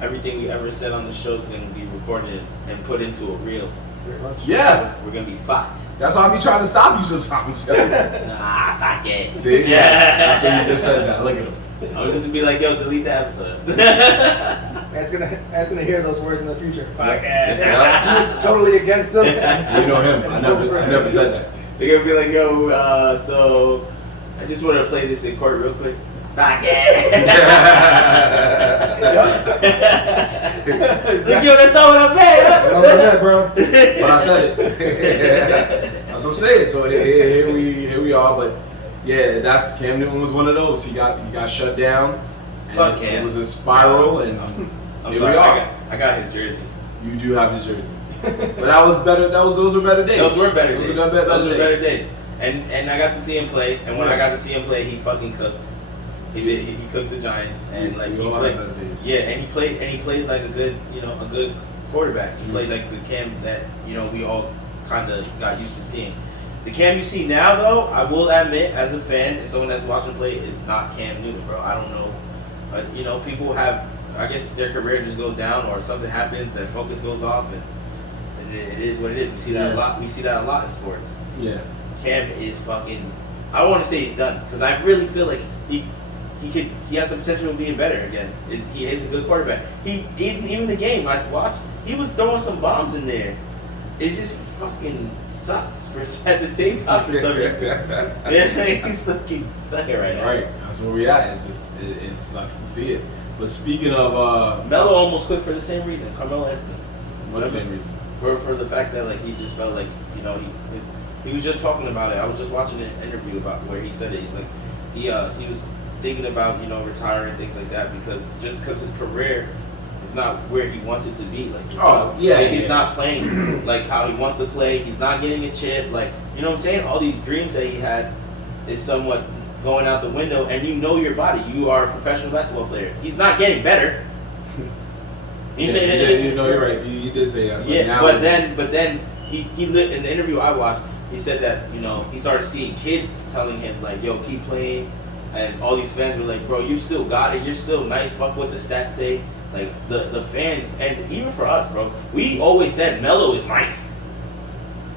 everything we ever said on the show is gonna be recorded and put into a reel. Pretty much. Yeah, We're gonna be fucked. that's why I be trying to stop you sometimes. Nah, fuck it. See? Yeah. After he just says that, look at him. I'm just gonna be like, yo, delete the episode. Man's gonna hear those words in the future. Fuck Yeah. He was totally against them. You know him. I never said that. They're gonna be like, yo, so I just want to play this in court real quick. Fuck it. Like, yo, that's not what I'm paying. I don't say that, bro. But I said it. That's what I'm saying. So here we are. But yeah, that's Cam Newton was one of those. He got shut down. And Fuck it Cam. was a spiral, and I'm here sorry, we are. I got his jersey. You do have his jersey. But that was better. Those were better days. Those were better days. Those were better days. And I got to see him play. And when I got to see him play, he fucking cooked. He cooked the Giants, and like We he all played. had better days. Yeah, and he played like a good quarterback. He played like the Cam that we all kind of got used to seeing. The Cam you see now, though, I will admit, as a fan and someone that's watching play, is not Cam Newton, bro. I don't know, but people have. I guess their career just goes down, or something happens, their focus goes off, and it is what it is. We see that a lot. We see that a lot in sports. Yeah. Cam is fucking. I don't want to say he's done, because I really feel like he has the potential of being better again. He is a good quarterback. Even the game I watched, he was throwing some bombs in there. It just fucking sucks at the same time for some reason. Yeah, he's fucking sucking right now. Right. That's where we at. It's just it sucks to see it. But speaking of Melo almost quit for the same reason. Carmelo Anthony. what the same reason? For the fact that like he just felt like he was just talking about it. I was just watching an interview about where he said it. He's like he was thinking about retiring and things like that because his career is not where he wants it to be. Like he's not playing like how he wants to play. He's not getting a chip. Like what I'm saying. All these dreams that he had is somewhat going out the window. And your body. You are a professional basketball player. He's not getting better. You're right. You did say that. But but then he lived in the interview I watched. He said that he started seeing kids telling him like, "Yo, keep playing," and all these fans were like, "Bro, you still got it. You're still nice. Fuck what the stats say." Like the fans, and even for us, bro, we always said Melo is nice.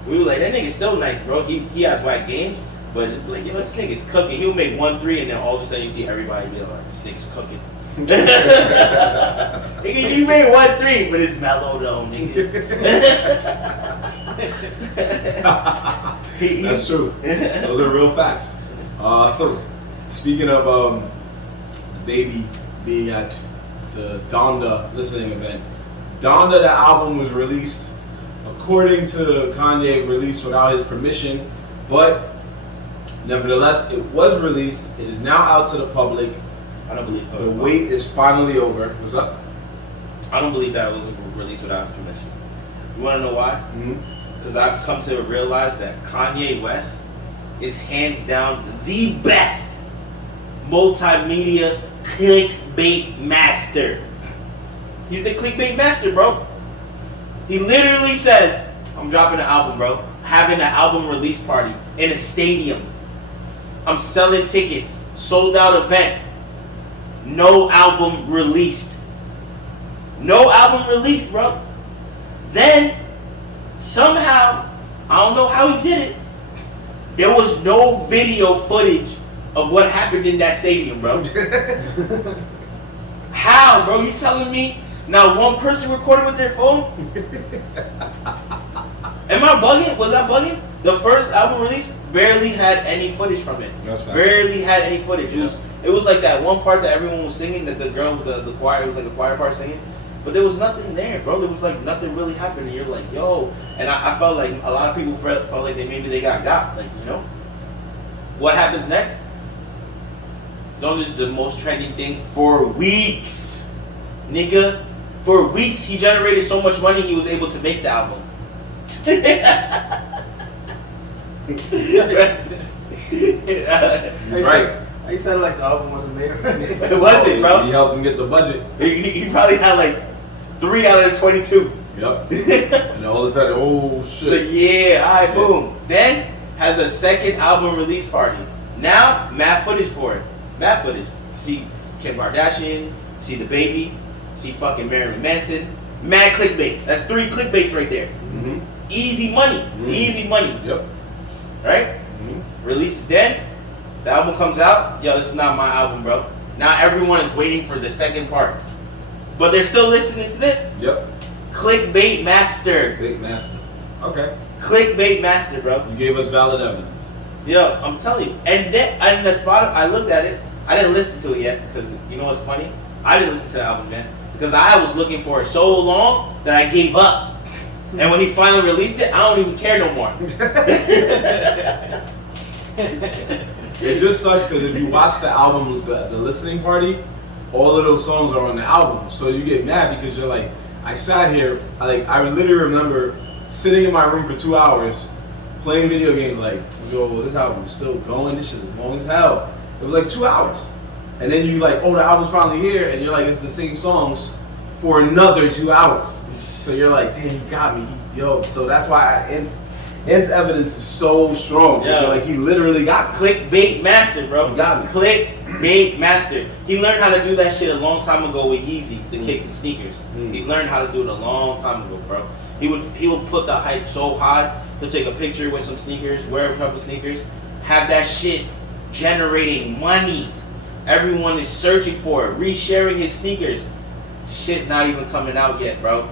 We were like, that nigga's still nice, bro. He has whack games, but like, yo, this nigga's cooking. He'll make 1-3, and then all of a sudden you see everybody be like, this nigga's cooking. Nigga, you made 1-3, but it's Melo though, nigga. That's true. Those are real facts. Speaking of Baby being at the Donda listening event, Donda, the album was released, according to Kanye, released without his permission, but nevertheless, it was released. It is now out to the public. I don't believe The wait is finally over. What's up? I don't believe that it was released without his permission. You want to know why? Mm-hmm. because I've come to realize that Kanye West is hands down the best multimedia clickbait master. He's the clickbait master, bro. He literally says, I'm dropping an album, bro. Having an album release party in a stadium. I'm selling tickets. Sold out event. No album released. No album released, bro. Then, somehow, I don't know how he did it, there was no video footage of what happened in that stadium, bro. How, bro? You telling me not one person recorded with their phone? Am I bugging? Was I bugging? The first album release barely had any footage from it. That's facts. Barely had any footage. It was like that one part that everyone was singing, that the girl, the choir, it was like a choir part singing. But there was nothing there, bro. There was like nothing really happening. You're like, yo. And I felt like a lot of people felt like maybe they got. Like, you know? What happens next? Donda is the most trending thing for weeks. Nigga. For weeks, he generated so much money, he was able to make the album. Right. He said like the album wasn't made already. It wasn't, bro. He helped him get the budget. He probably had like 3 out of the 22. Yep. And all of a sudden, oh So shit. yeah, alright, boom. Then has a second album release party. Now, mad footage for it. Mad footage. See Kim Kardashian, see Dababy, see fucking Marilyn Manson. Mad clickbait. That's 3 clickbaits right there. Mm-hmm. Easy money. Mm-hmm. Easy money. Yep. Right? Mm-hmm. Release it then. The album comes out. Yo, this is not my album, bro. Now everyone is waiting for the second part. But they're still listening to this. Yep. Clickbait master. Big master. Okay. Clickbait master, bro. You gave us valid evidence. Yo, I'm telling you. And then and the spot, I looked at it. I didn't listen to it yet because you know what's funny? I didn't listen to the album yet because I was looking for it so long that I gave up. And when he finally released it, I don't even care no more. It just sucks because if you watch the album, the listening party, all of those songs are on the album. So you get mad because you're like, I sat here, I literally remember sitting in my room for 2 hours playing video games like, yo, this album's still going, this shit is long as hell. It was like 2 hours. And then you like, oh, the album's finally here, and you're like, it's the same songs for another 2 hours. So you're like, damn, you got me, yo. So that's why Nt's evidence is so strong. Yeah. You're like, he literally got me. Clickbait master, bro. He got me. Clickbait master. He learned how to do that shit a long time ago with Yeezys, the kick and sneakers. He learned how to do it a long time ago, bro. He would put the hype so high. He'll take a picture with some sneakers, wear a couple sneakers, have that shit generating money. Everyone is searching for it, resharing his sneakers. Shit not even coming out yet, bro.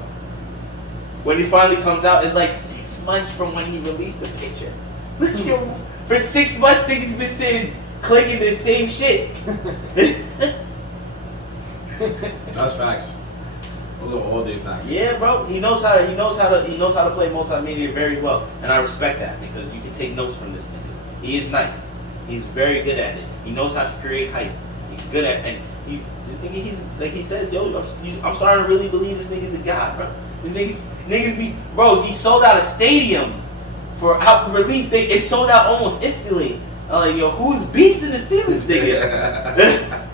When he finally comes out, it's like 6 months from when he released the picture. Look, yo, for 6 months, niggas been sitting clicking the same shit. That's facts. Those are all day facts. Yeah, bro. He knows how to play multimedia very well, and I respect that because you can take notes from this nigga. He is nice. He's very good at it. He knows how to create hype. He's good at it, and he's like he says, yo, I'm starting to really believe this nigga's a god, bro. These niggas be, bro. He sold out a stadium for out release. It sold out almost instantly. I'm like, yo, who's beasting to see this nigga?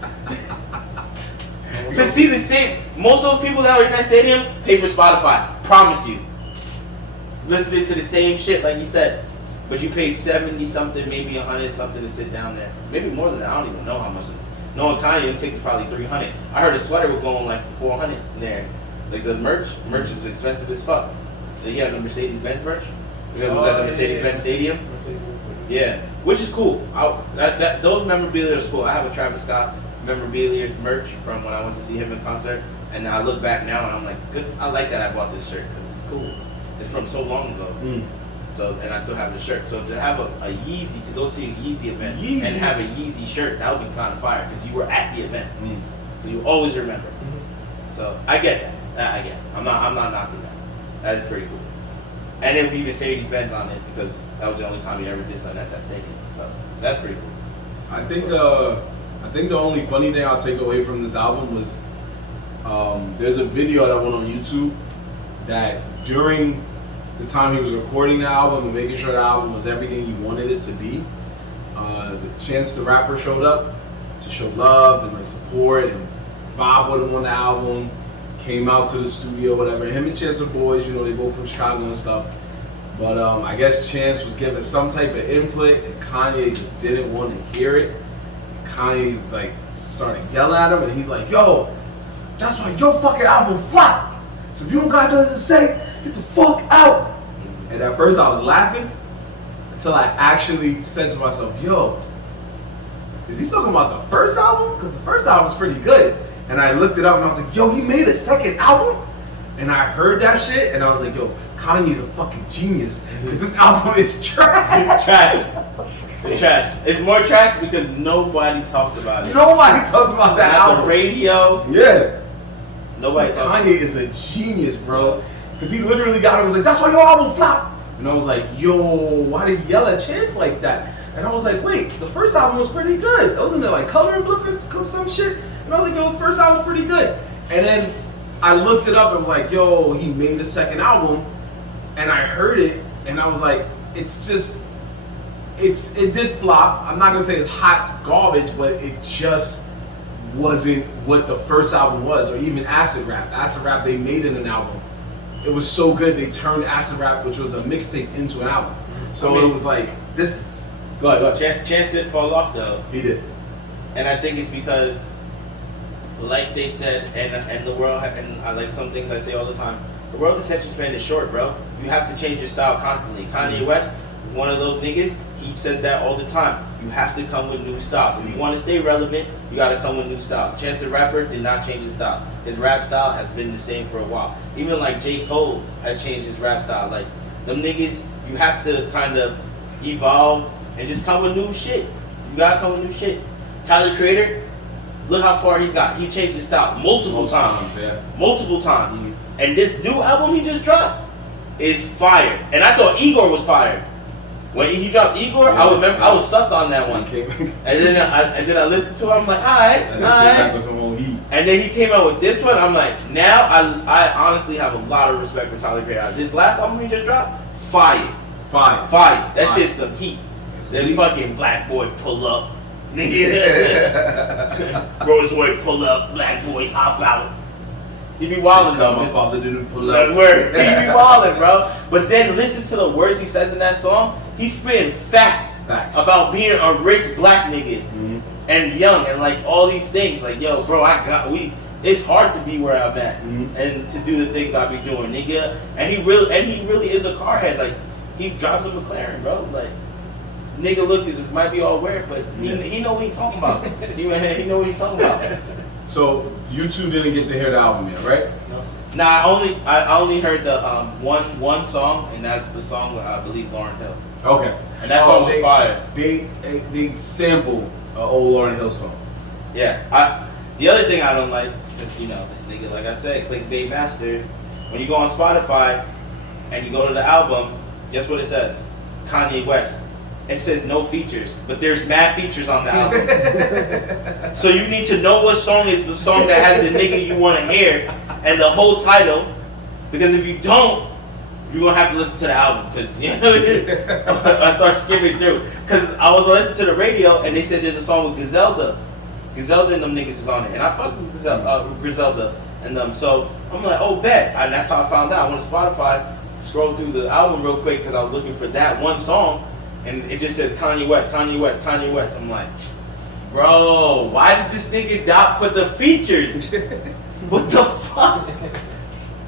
To see the same, most of those people that were in that stadium pay for Spotify. Promise you. Listening to the same shit like you said. But you paid 70 something, maybe 100 something to sit down there. Maybe more than that. I don't even know how much. Knowing Kanye, them tickets probably 300. I heard a sweater was going like for 400 there. Like the merch is expensive as fuck. Did he have the Mercedes-Benz merch? Because it was at the Mercedes-Benz Stadium. Yeah, which is cool. Those memorabilia is cool. I have a Travis Scott memorabilia merch from when I went to see him in concert, and I look back now and I'm like, good. I like that I bought this shirt because it's cool. It's from so long ago. So, and I still have the shirt. So to have a Yeezy, to go see a Yeezy event and have a Yeezy shirt, that would be kind of fire because you were at the event. So you always remember. So I get that. I get it. I'm not knocking that. That is pretty cool. And it would be Mercedes-Benz on it because that was the only time he ever did something at that stadium. So that's pretty cool. I think the only funny thing I'll take away from this album was there's a video that went on YouTube that during the time he was recording the album and making sure the album was everything he wanted it to be. The Chance the Rapper showed up to show love and like support and vibe with him on the album. Came out to the studio, whatever. Him and Chance are boys, you know, they both from Chicago and stuff. But I guess Chance was giving some type of input and Kanye just didn't want to hear it. Kanye's like started yelling at him and he's like, yo, that's why your fucking album flopped. So if you don't got nothing to say, get the fuck out. And at first I was laughing until I actually said to myself, yo, is he talking about the first album? Because the first album was pretty good. And I looked it up and I was like, yo, he made a second album? And I heard that shit and I was like, yo, Kanye's a fucking genius. Because this album is trash. It's trash. It's trash. It's more trash because nobody talked about it. Nobody talked about that Not album. the radio. Yeah. Nobody Like, talked. Kanye is a genius, bro. Because he literally got it and was like, that's why your album flopped. And I was like, yo, why did he yell at Chance like that? And I was like, wait, the first album was pretty good. Wasn't it like Color and Look or some shit? And I was like, yo, the first album was pretty good. And then I looked it up and was like, yo, he made a second album. And I heard it and I was like, it's just, it did flop. I'm not gonna say it's hot garbage, but it just wasn't what the first album was, or even Acid Rap. Acid Rap, they made it an album. It was so good they turned Acid Rap, which was a mixtape, into an album. So it was like, this is, go ahead. Chance did fall off though. He did. And I think it's because, like they said, and the world, and I like some things I say all the time, the world's attention span is short, bro. You have to change your style constantly. Kanye West, one of those niggas, he says that all the time. You have to come with new styles. If you want to stay relevant, you gotta come with new styles. Chance the Rapper did not change his style. His rap style has been the same for a while. Even like J. Cole has changed his rap style. Like, them niggas, you have to kind of evolve and just come with new shit. You gotta come with new shit. Tyler Creator, look how far he's got. He's changed his style multiple times. Yeah. Multiple times. And this new album he just dropped is fire. And I thought Igor was fire. When he dropped Igor, I remember I was sus on that one. And then I listened to it, I'm like, alright. And then he came out with this one, I'm like, now I honestly have a lot of respect for Tyler Creator. This last album he just dropped, fire. That shit's some heat. That fucking black boy pull up. Nigga. Rolls Royce pull up, black boy hop out. He be wildin' though. My father didn't pull That up. word. He be wildin', bro. But then listen to the words he says in that song. He's spitting facts about being a rich black nigga and young and like all these things. Like, yo, bro, it's hard to be where I'm at and to do the things I be doing, nigga. And he really is a car head. Like, he drives a McLaren, bro. Like, nigga, look, it might be all weird, but he know what he talking about. he know what he talking about. So you two didn't get to hear the album yet, right? No. Nah, I only heard the one song, and that's the song with, I believe, Lauryn Hill. Okay. And that song was fire. They sampled an old Lauryn Hill song. Yeah. The other thing I don't like, because you know this nigga, like I said, Clickbait master. When you go on Spotify and you go to the album, guess what it says? Kanye West. It says no features, but there's mad features on the album. So you need to know what song is the song that has the nigga you want to hear and the whole title, because if you don't, you're going to have to listen to the album, because you know, I start skimming through. Because I was listening to the radio and they said there's a song with Griselda. Griselda and them niggas is on it. And I fuck with Griselda and them. So I'm like, oh, bet. And that's how I found out. I went to Spotify, scrolled through the album real quick because I was looking for that one song. And it just says Kanye West, Kanye West, Kanye West. I'm like, bro, why did this nigga not put the features? What the fuck?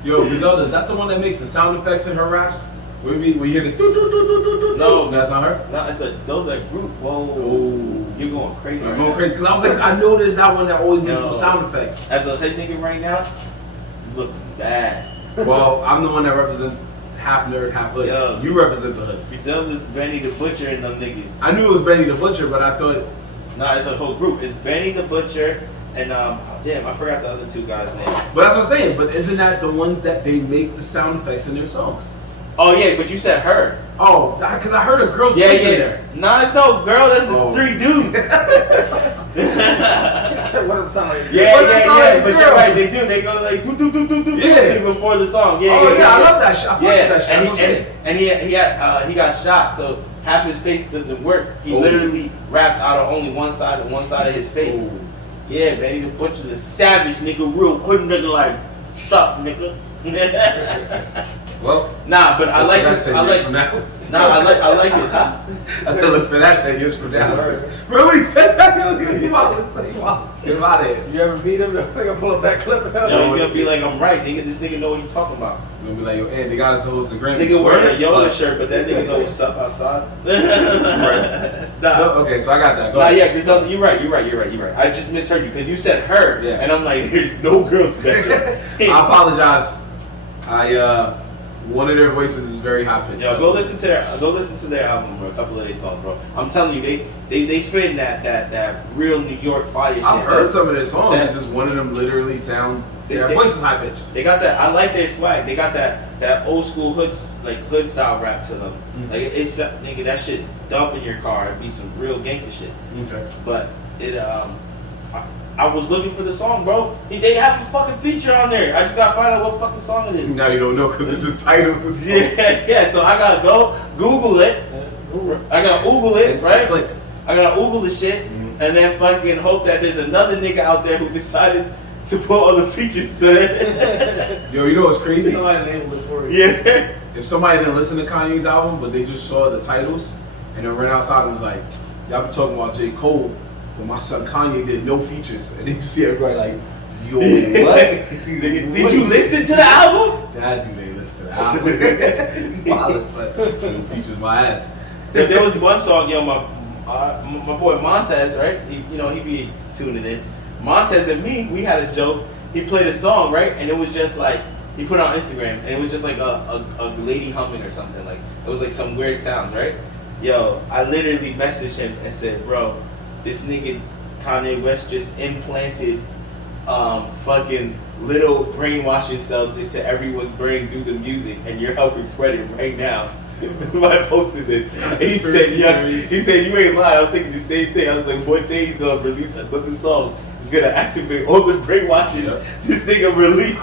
Yo, Griselda, is that the one that makes the sound effects in her raps? We hear the doo doo doo doo doo doo. No, that's not her. No, those are group. Whoa, you're going crazy. I'm going crazy because I was like, I know there's that one that always makes some sound effects. As a hood nigga right now, you look bad. Well, I'm the one that represents half nerd, half hood. Yo, you represent the hood. Griselda's Benny the Butcher and them niggas. I knew it was Benny the Butcher, but I thought. Nah, it's a whole group. It's Benny the Butcher and damn, I forgot the other two guys' names. But that's what I'm saying. But isn't that the one that they make the sound effects in their songs? Oh yeah, but you said her. Oh, because I heard a girl's voice in there. Nah, it's no girl. That's 3 dudes. He said, "What I'm sound like?" Yeah. But you're right. They do. They go like do before the song. Yeah. I love that shit. I fucks with that shit. And he got shot, so half his face doesn't work. He literally raps out of only one side of his face. Ooh. Yeah, man. He butchers a savage nigga, real hood nigga, like shut nigga. Well, nah, but I like this. I like it. I said, look for that 10 years from now. Bro, when he said that, he about to say, wow, get him out of here. You ever beat him? They're gonna pull up that clip. Yo, he's gonna be like, I'm right, nigga. This nigga know what he's talking about. He's gonna be like, yo, and they got us to host the Grammy. Nigga wearing a Yoda shirt, but that nigga know what's up outside. Right. No, okay, so I got that. You're right. I just misheard you because you said her, and I'm like, there's no girls that. I apologize. One of their voices is very high pitched. Yo, go listen to their album, bro. A couple of their songs, bro. I'm telling you, they spin that real New York fire shit. I've heard some of their songs. It's just one of them literally sounds. Their voice is high pitched. They got that. I like their swag. They got that old school hood style rap to them. Mm-hmm. Like it's nigga, that shit dump in your car. It'd be some real gangster shit. Okay. But it I was looking for the song, bro. They have a fucking feature on there. I just gotta find out what fucking song it is. Now you don't know because it's just titles. And yeah. So I gotta go Google it. I gotta Google it, right? Click. I gotta Google the shit, and then fucking hope that there's another nigga out there who decided to put all the features to it. Yo, you know what's crazy? Somebody labeled it for you. Yeah. If somebody didn't listen to Kanye's album, but they just saw the titles, and then ran outside and was like, y'all be talking about J. Cole. But my son Kanye did no features, and then you see everybody like, yo, what? Did you listen to the album? Dad, you didn't listen to the album. Violence, no features, my ass. There was one song, yo, my boy Montez, right? He be tuning in. Montez and me, we had a joke. He played a song, right? And it was just like he put it on Instagram, and it was just like a lady humming or something. Like it was like some weird sounds, right? Yo, I literally messaged him and said, bro, this nigga Kanye West just implanted fucking little brainwashing cells into everyone's brain through the music, and you're helping spread it right now. I posted this. And he said, you ain't lying. I was thinking the same thing. I was like, one day he's gonna release another song. It's gonna activate all the brainwashing this nigga released.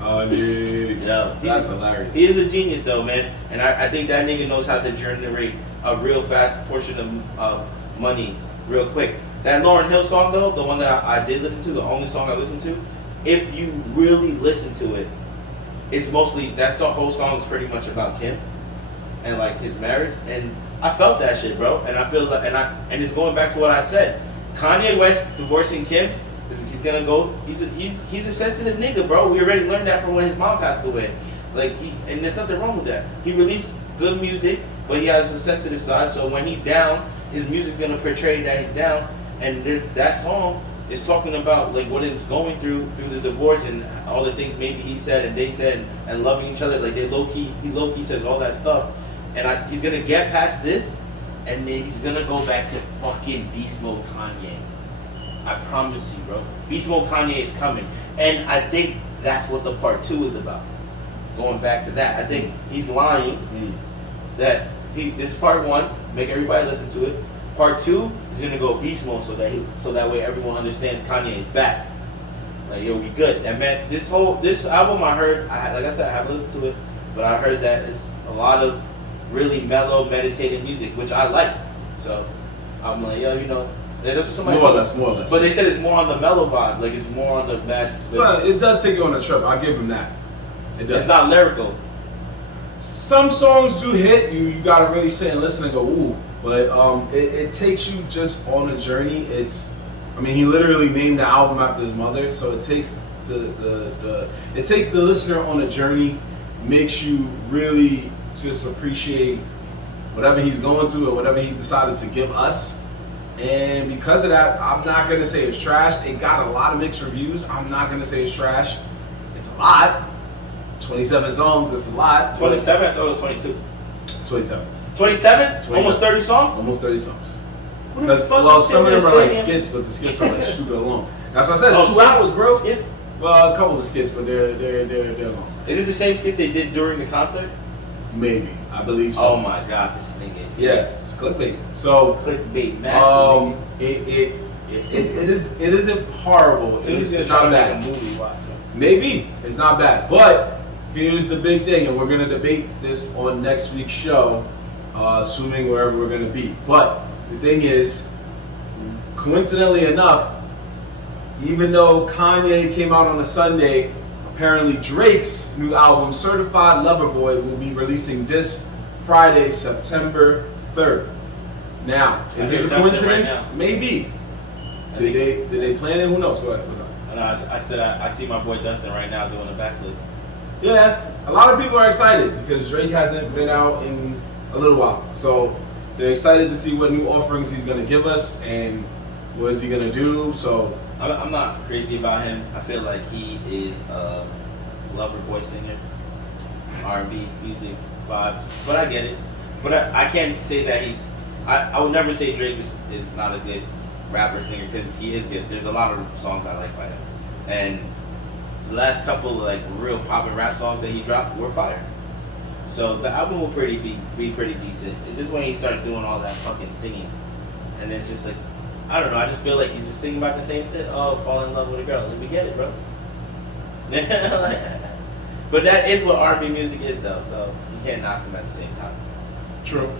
Kanye. No, that's hilarious. He is a genius though, man. And I think that nigga knows how to generate a real fast portion of money real quick. That Lauryn Hill song though, the one that I did listen to, the only song I listened to, if you really listen to it, it's mostly, whole song is pretty much about Kim and like his marriage. And I felt that shit, bro. And I feel like, and it's going back to what I said. Kanye West divorcing Kim, he's gonna go. He's a sensitive nigga, bro. We already learned that from when his mom passed away. Like and there's nothing wrong with that. He released good music, but he has a sensitive side. So when he's down, his music's gonna portray that he's down. And that song is talking about like what he was going through the divorce and all the things maybe he said and they said and loving each other. Like he low key says all that stuff. And he's gonna get past this, and then he's gonna go back to fucking Beast Mode Kanye. I promise you, bro. Beast Mode Kanye is coming. And I think that's what the part 2 is about. Going back to that. I think he's lying that this part 1, make everybody listen to it. Part 2 is gonna go Beast Mode so that way everyone understands Kanye is back. Like, yo, we good. That man, this album I heard, like I said, I haven't listened to it, but I heard that it's a lot of really mellow, meditative music, which I like. So I'm like, yo, that's what somebody more or less. But they said it's more on the mellow vibe, like it's more on the it does take you on a trip. I'll give him that. It does. It's not lyrical. Some songs do hit you. You gotta really sit and listen and go, ooh. But it takes you just on a journey. He literally named the album after his mother, so it takes the listener on a journey, makes you really just appreciate whatever he's going through or whatever he decided to give us. And because of that, I'm not going to say it's trash. It got a lot of mixed reviews. I'm not going to say it's trash. It's a lot. 27 songs, it's a lot. 27? I thought it was 22. 27. 27? Almost 30 songs? Almost 30 songs. Because some of them are like skits, but the skits are like stupid long. That's what I said. It's 2 hours, bro. Skits? Well, a couple of skits, but they're long. Is it the same skits they did during the concert? Maybe. I believe so. Oh my God, this nigga. Yeah, it's clickbait. So Clickbait, massive. it isn't horrible. It's not bad. A movie, watch it. Maybe it's not bad, but here's the big thing, and we're gonna debate this on next week's show, assuming wherever we're gonna be. But the thing is, coincidentally enough, even though Kanye came out on a Sunday, apparently Drake's new album, Certified Lover Boy, will be releasing this Friday, September 3rd. Now, is this a coincidence? Right, maybe. Did they plan it? Who knows? Go ahead. What's up? I said I see my boy Dustin right now doing a backflip. Yeah, a lot of people are excited because Drake hasn't been out in a little while. So they're excited to see what new offerings he's going to give us and what is he going to do. So I'm not crazy about him. I feel like he is a lover boy singer, R&B music vibes. But I get it. But I can't say that I would never say Drake is not a good rapper singer because he is good. There's a lot of songs I like by him, and the last couple of like real poppin' rap songs that he dropped were fire. So the album will be pretty decent. It's just when he starts doing all that fucking singing, and it's just like I don't know. I just feel like he's just singing about the same thing. Oh, fall in love with a girl. Like, we get it, bro. But that is what R&B music is, though. So you can't knock them at the same time. True.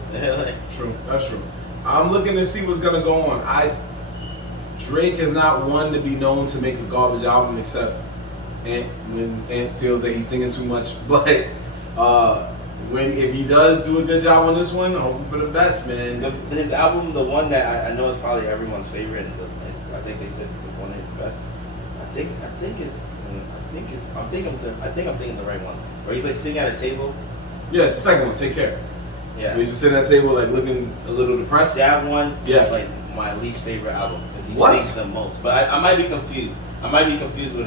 True. That's true. I'm looking to see what's gonna go on. Drake is not one to be known to make a garbage album, except when Ant feels that he's singing too much. But if he does do a good job on this one, hoping for the best, man. His album, the one that I know is probably everyone's favorite, and I think they said one of his best. I'm thinking the right one. Where he's like sitting at a table. Yeah, it's the second one. Take Care. Yeah. He's just sitting at a table, like looking a little depressed. That one Yeah. is like my least favorite album because he What? sings the most. But I might be confused. I might be confusing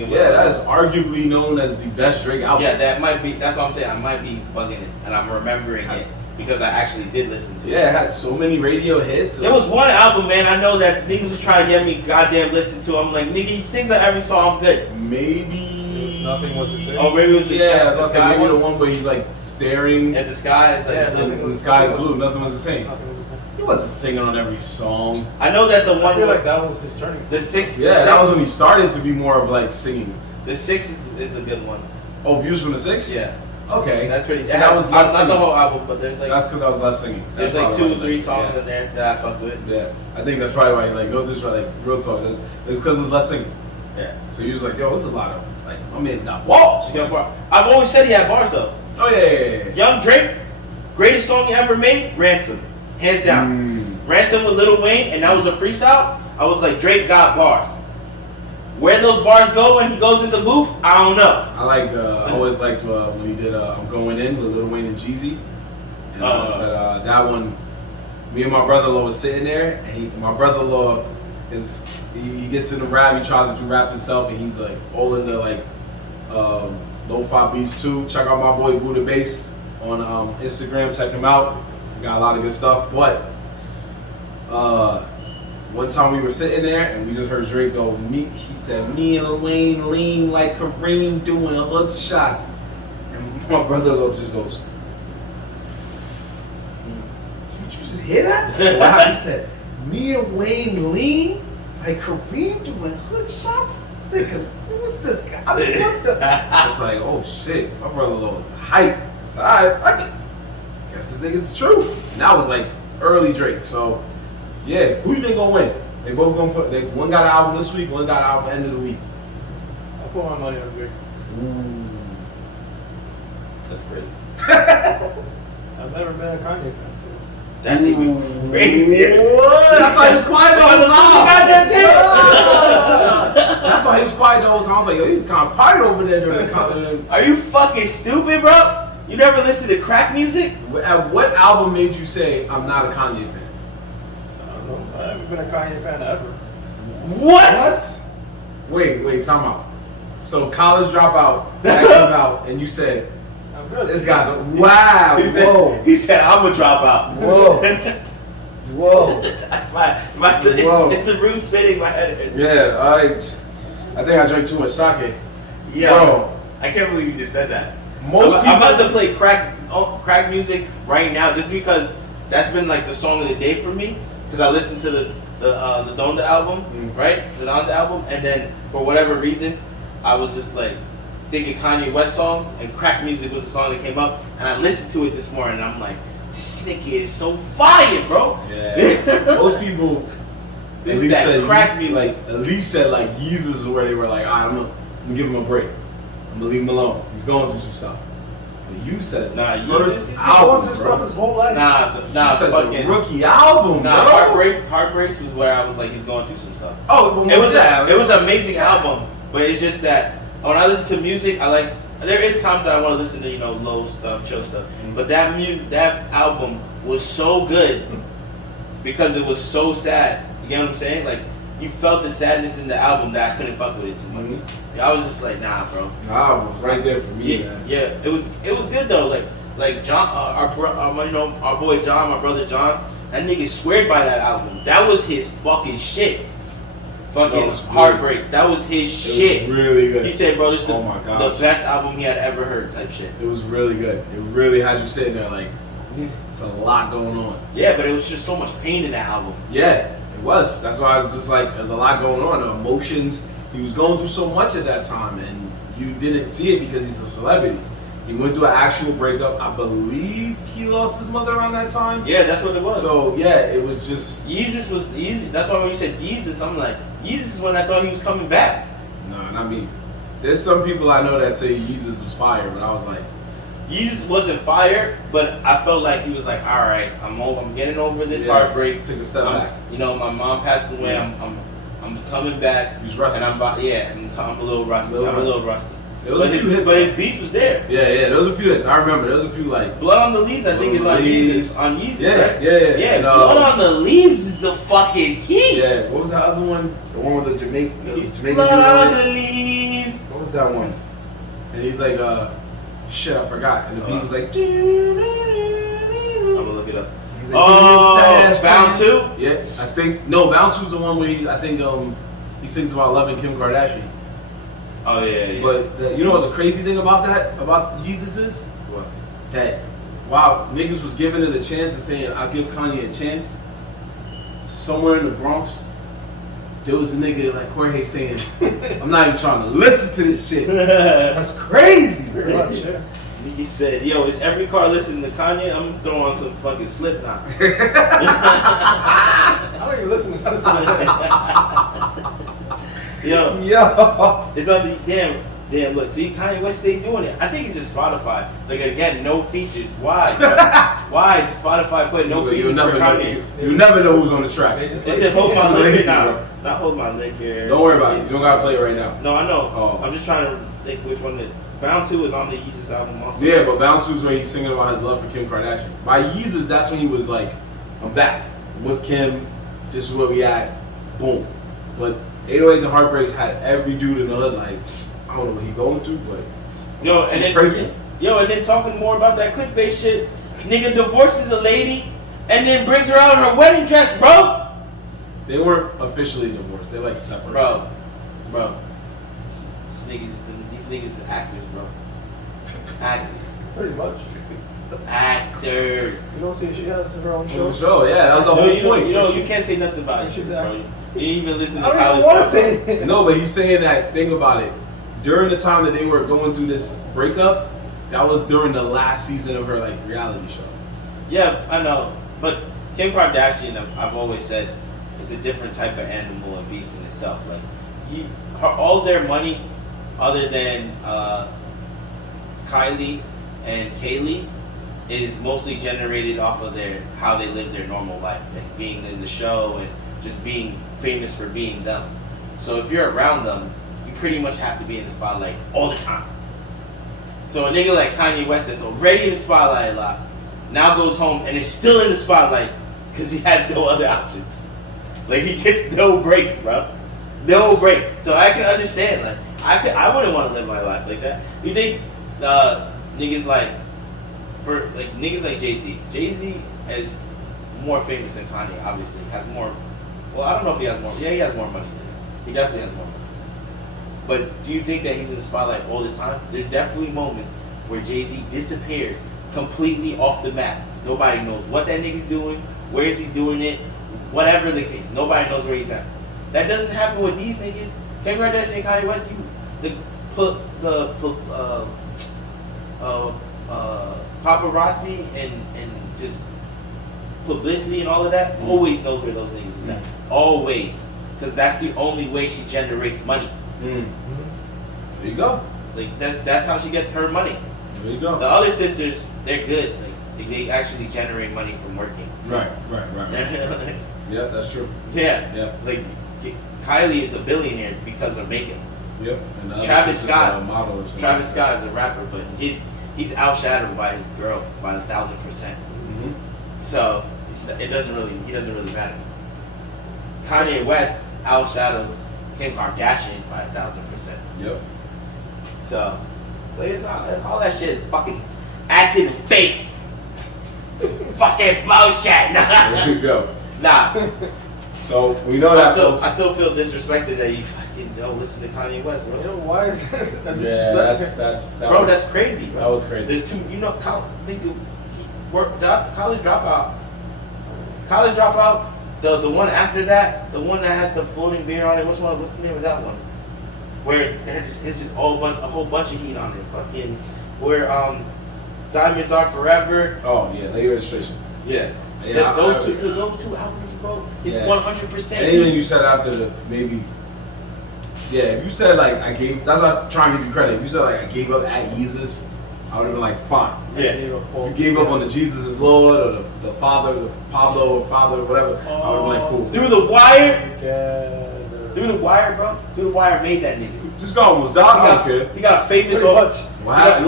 it with Yeah, that is arguably known as the best Drake album. Yeah, that might be. That's what I'm saying. I might be bugging it, and I'm remembering it because I actually did listen to it. Yeah, it had so many radio hits. There was one album, man. I know that niggas was trying to get me goddamn listen to. I'm like, nigga, he sings on every song. I'm good. Maybe Nothing was the same. Oh, maybe it was the the sky maybe one. the one where he's like staring At the sky, it's like Yeah, and the sky is blue. Nothing was the same. Nothing was the same. He wasn't singing on every song. I know that the one. I feel like that was his turning. The six. Yeah, that was when he started to be more of like singing. The six is a good one. Oh, Views from the Six? Yeah, okay. that's pretty. That was less not the singing. whole album, but there's like That's because I was less singing. there's That's like probably 2 or why, 3 songs yeah. in there that I fucked with. Yeah, I think that's probably why, like, no disrespect, like, real talk. It's because it's less singing. Yeah. So he was like, yo, it's a lot of, like, my man's got balls. Young bar. I've always said he had bars though. Oh, yeah. Young Drake, greatest song he ever made, Ransom, hands down. Ransom with Lil Wayne, and that was a freestyle. I was like, Drake got bars. Where those bars go when he goes in the booth, I don't know. I always liked when he did I'm Going In with Lil Wayne and Jeezy. And I said, that one, me and my brother-in-law was sitting there, and my brother-in-law he gets in the rap, he tries to do rap himself, and he's like all into like lo-fi beats too. Check out my boy Buddha Bass on Instagram, check him out. He got a lot of good stuff. But one time we were sitting there and we just heard Drake go, he said, me and Lil Wayne lean like Kareem doing hook shots. And my brother-in-law just goes, did you just hear that? That's what happened. He said, me and Wayne lean like Kareem doing hook shots? Nigga, who's this guy? I mean, what the? It's like, oh shit, my brother-in-law was hype. So I guess this nigga's the truth. And that was like early Drake. So yeah, who you think gonna win? They both gonna one got an album this week, one got an album end of the week. I'll put my money on Drake. Ooh. That's crazy. I've never been a Kanye fan, so. That's even crazy. What? That's why he was quiet the whole time. That's why he was quiet the whole time. I was like, yo, he was kind of quiet over there during the concert. Are you fucking stupid, bro? You never listen to crack music? At what album made you say I'm not a Kanye fan? I don't know. I haven't been a Kanye fan ever. What? Wait, time out. So College Dropout that That's came out, and you said I'm good. this guy's wow. Whoa. He said, I'm a dropout. Whoa. Whoa. Whoa. It's a room spinning in my head. Yeah, I think I drank too much sake. Yo, Bro. I can't believe you just said that. I'm about to play crack music right now just because that's been like the song of the day for me. Because I listened to the Donda album, right? The Donda album, and then for whatever reason, I was just like thinking Kanye West songs, and crack music was the song that came up, and I listened to it this morning, and I'm like, this nigga is so fire, bro. Yeah. Most people this is that crack music. Like at least said like Yeezus is where they were like, I'm gonna give him a break. I'm gonna leave him alone. He's going through some stuff. But you said first album, stuff his whole life. Nah, you said fucking the rookie album. Nah, Heartbreaks was where I was like, he's going through some stuff. Oh, it was an amazing album, but it's just that when I listen to music, there is times that I want to listen to low stuff, chill stuff. But that album was so good because it was so sad. You get what I'm saying? Like you felt the sadness in the album that I couldn't fuck with it too much. I was just like, nah, bro. Nah, it was right there for me, man. Yeah, it was good though. Like John, our boy John, my brother John, that nigga sweared by that album. That was his fucking shit. Fucking Heartbreaks. That was his shit. Was really good. He said, bro, this is the best album he had ever heard type shit. It was really good. It really had you sitting there like, it's a lot going on. Yeah, but it was just so much pain in that album. Yeah, it was. That's why I was just like, there's a lot going on. The emotions. He was going through so much at that time, and you didn't see it because he's a celebrity. He went through an actual breakup. I believe he lost his mother around that time. Yeah, that's what it was. So yeah, it was just Yeezus was easy. That's why when you said Yeezus, I'm like, Yeezus is when I thought he was coming back. No, not me. There's some people I know that say Yeezus was fire, but I was like, Yeezus wasn't fire, but I felt like he was like, all right, I'm getting over this heartbreak. Took a step back. My mom passed away. I'm coming back. He's rusty. And I'm a little rusty. I'm a little rusty. But his beats was there. Yeah, there was a few hits. I remember there was a few like Blood on the Leaves. I think is on Yeezus. On Yeezus, right? Yeah. And, Blood on the Leaves is the fucking heat. Yeah. What was that other one? The one with the Jamaican. Blood on the Leaves. What was that one? And he's like, shit, I forgot. And the beat was like, I'm gonna look it up. He's like, Bound 2? Yeah, I think Bound 2's the one where he sings about loving Kim Kardashian. Oh yeah. But you know what the crazy thing about Yeezus is? What? That wow, niggas was giving it a chance and saying I'll give Kanye a chance. Somewhere in the Bronx, there was a nigga like Jorge saying, I'm not even trying to listen to this shit. That's crazy, very much. Yeah. He said, yo, is every car listening to Kanye? I'm gonna throw on some fucking Slipknot. I don't even listen to Slipknot. Yo, it's on the damn. Look, see, Kanye West stay doing it. I think it's just Spotify. Like again, no features. Why? Why does Spotify put no features for Kanye? You never know who's on the track. They said hold my liquor now. Not hold my liquor. Don't worry about it. You don't gotta play it right now. No, I know. Oh. I'm just trying to think which one it is. Bound 2 is on the Yeezus album also. Yeah, but Bound 2 is when he's singing about his love for Kim Kardashian. By Yeezus, that's when he was like, I'm back with Kim. This is where we at. Boom. But 808s and Heartbreaks had every dude in the hood like, I don't know what he going through, but and then talking more about that clickbait shit, nigga divorces a lady and then brings her out in her wedding dress, bro. They weren't officially divorced. They're like separate. Bro. These niggas are actors, bro. Actors. Pretty much. Actors. You don't see she has her own show? Yeah, that was the whole point. You can't say nothing about it, bro. You didn't even listen to I don't even want to say it. No, but he's saying that, think about it. During the time that they were going through this breakup, that was during the last season of her like reality show. Yeah, I know. But Kim Kardashian, I've always said, is a different type of animal and beast in itself. Like, all their money, other than Kylie and Kaylee, is mostly generated off of how they live their normal life, like being in the show and just being famous for being them. So if you're around them, you pretty much have to be in the spotlight all the time. So a nigga like Kanye West that's already in the spotlight a lot, now goes home and is still in the spotlight because he has no other options. Like he gets no breaks, bro. No breaks. So I can understand. Like I wouldn't want to live my life like that. You think niggas like Jay-Z. Jay-Z is more famous than Kanye, obviously. Has more. Well, I don't know if he has more. Yeah, he has more money. He definitely has more money. But do you think that he's in the spotlight all the time? There's definitely moments where Jay-Z disappears completely off the map. Nobody knows what that nigga's doing, where is he doing it, whatever the case. Nobody knows where he's at. That doesn't happen with these niggas. Kim Kardashian and Kanye West, paparazzi and just publicity and all of that always knows where those niggas is at. Always. Because that's the only way she generates money. There you go. Like that's how she gets her money. There you go. The other sisters, they're good. Like they actually generate money from working. Right. Yeah, that's true. Yeah. Like Kylie is a billionaire because of makeup. Yep. And Travis Scott, model or Travis Scott is a rapper, but he's outshadowed by his girl by 1,000%. So he doesn't really matter. Kanye West outshadows Kim Kardashian by 1,000%. Yep. So it's all that shit is fucking acting in fakes. Fucking bullshit. There you go. Nah. So we know that, folks. I still feel disrespected that you fucking don't listen to Kanye West, bro. You know, why is that disrespect? Yeah, That's crazy, bro. That was crazy. There's two, college dropout. The one after that, the one that has the floating beer on it. What's the name of that one? Where it's just a whole bunch of heat on it. Fucking where Diamonds Are Forever. Oh yeah, late registration. Yeah. Those two albums, bro. It's 100%. Anything you said after the maybe. Yeah, if you said like I gave, that's why I was trying to give you credit. If you said like I gave up at Jesus, I would have been like fine. Yeah. If you gave up on the Jesus is Lord or the Father, the Pablo or Father or whatever, I would have been like cool. Through the Wire, bro. Through the Wire made that nigga. This guy almost died. He got famous off. Wow. He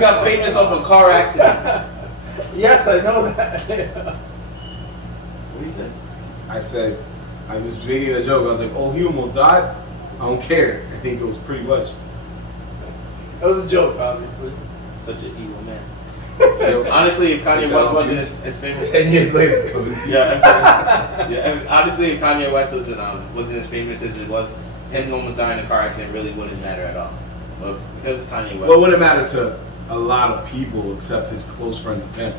got famous off a car accident. Yes, I know that. What did you say? I said, I was making a joke. I was like, oh, he almost died? I don't care. I think it was pretty much. That was a joke, obviously. Such an evil man. Honestly, if Kanye West wasn't as famous, 10 years later, it's coming. Honestly, if Kanye West wasn't as famous as it was, him almost dying in a car accident really wouldn't matter at all. But because it's Kanye West. Well, it wouldn't matter to a lot of people except his close friends and family.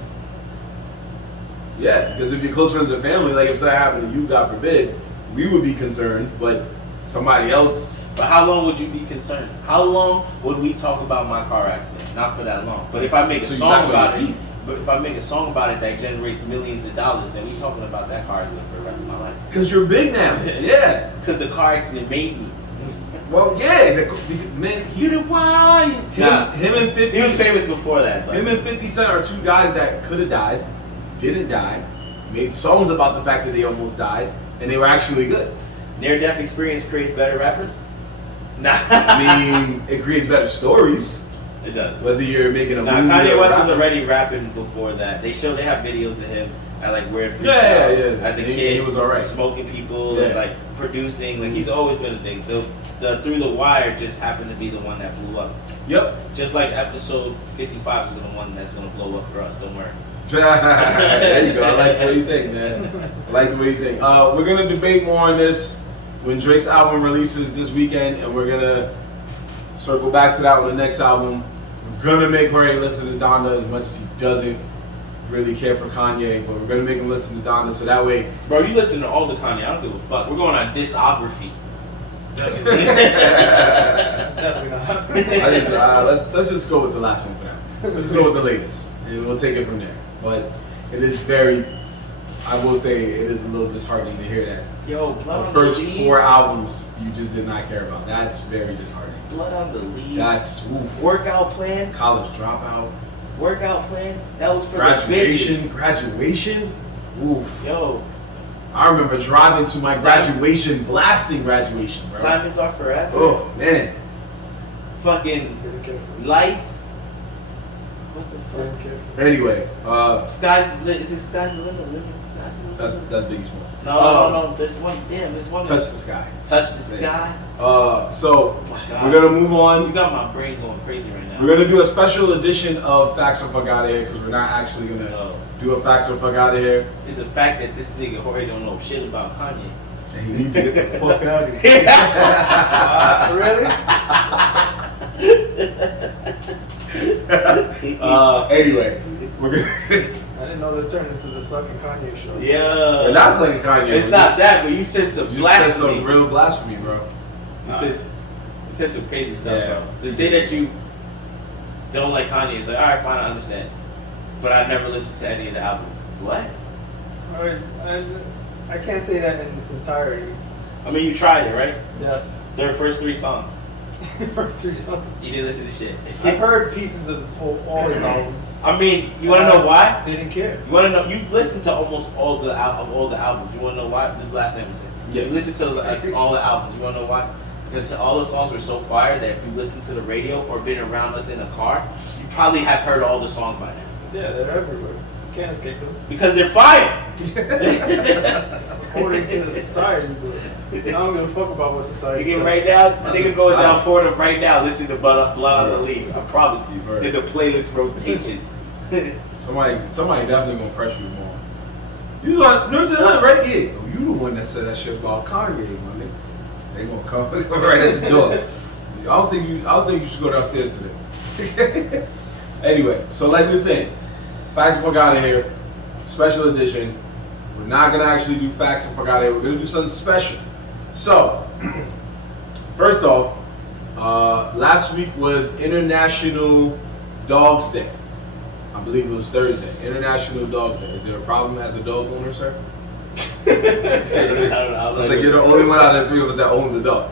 Yeah, because if your close friends and family, like if something happened to you, God forbid, we would be concerned, but somebody else. But how long would you be concerned? How long would we talk about my car accident? Not for that long. But if I make a song about it, that generates millions of dollars, then we talking about that car accident for the rest of my life. Because you're big now. Yeah. Because the car accident made me. Well, yeah. Man, You did why? Him and 50. He was famous before that. But. Him and 50 Cent are two guys that could have died, didn't die, made songs about the fact that they almost died, and they were actually good. Near-death experience creates better rappers? Nah. I mean, it creates better stories. It does. Whether you're making a movie Kanye or West was rapping. already rapping before that. They have videos of him at like weird freestyles Yeah. as a kid. He was alright. Smoking people and like producing. Like he's always been a thing. The Through the Wire just happened to be the one that blew up. Yep. Just like episode 55 is the one that's gonna blow up for us. Don't worry. There you go. I like the way you think, man. I like the way you think. We're gonna debate more on this when Drake's album releases this weekend, and we're gonna circle back to that with the next album. We're gonna make Ray listen to Donda as much as he doesn't really care for Kanye, but we're gonna make him listen to Donda so that way. Bro, you listen to all the Kanye. I don't give a fuck. We're going on discography. That's definitely not happening. Let's just go with the last one for now. Let's go with the latest, and we'll take it from there. But it is I will say it is a little disheartening to hear that. Yo, The first 4 albums you just did not care about. That's very disheartening. Blood on the Leaves. That's oof. Workout Plan. College Dropout. Workout Plan. That was for Graduation. the bitches. Graduation. Oof. Yo, I remember driving to my graduation, blasting Graduation, bro. Diamonds Are Forever. Oh man. Fucking Lights. What the fuck? Anyway, Is it Sky's the Limit? that's Biggie Smalls. No. There's one. There's one. Touch the Sky. Touch the Sky. So Oh my God. we're gonna move on. You got my brain going crazy right now. We're gonna do a special edition of Facts or Fuck Out of Here because we're not actually gonna do a Facts or Fuck Out of Here. It's a fact that this nigga Jorge don't know shit about Kanye. And you need to get the fuck out of here. Really? Anyway, we're gonna. I didn't know this turned into the sucking Kanye show. Yeah. We're not sucking Kanye. It's not that, but you said some You just blasphemy. said some real blasphemy, bro. You said some crazy stuff, Yeah. bro. To say that you don't like Kanye is like, all right, fine, I understand. But I never listened to any of the albums. What? I can't say that in its entirety. I mean, you tried it, right? Yes. Their first 3 songs. First 3 songs. You didn't listen to shit. I've heard pieces of all his albums. I mean, you want to know why? Didn't care. You want to know? You've listened to almost all the albums. You want to know why? This last name was it. Yeah. You listened to all the albums. You want to know why? Because all the songs were so fire that if you listen to the radio or been around us in a car, you probably have heard all the songs by now. Yeah, they're everywhere. You can't escape them. Because they're fire. According to society, but I don't give a fuck about what society You get says. right now, That's niggas just going society. down Fordham right now, listening to Blood on the Leaves. I promise you. Right. In the playlist rotation. Somebody definitely gonna press you more. You like Nerdz in the Hood, right? Yeah. Oh, you the one that said that shit about Kanye, my nigga. They gonna come right at the door. I don't think you should go downstairs today. Anyway, so like we were saying, Facts and Fuck Out of Here, special edition. We're not gonna actually do Facts and Fuck Out of Here. We're gonna do something special. So, first off, last week was International Dogs Day. I believe it was Thursday. International Dogs Day. Is there a problem as a dog owner, sir? I don't know. It's like you're the only one out of the 3 of us that owns a dog.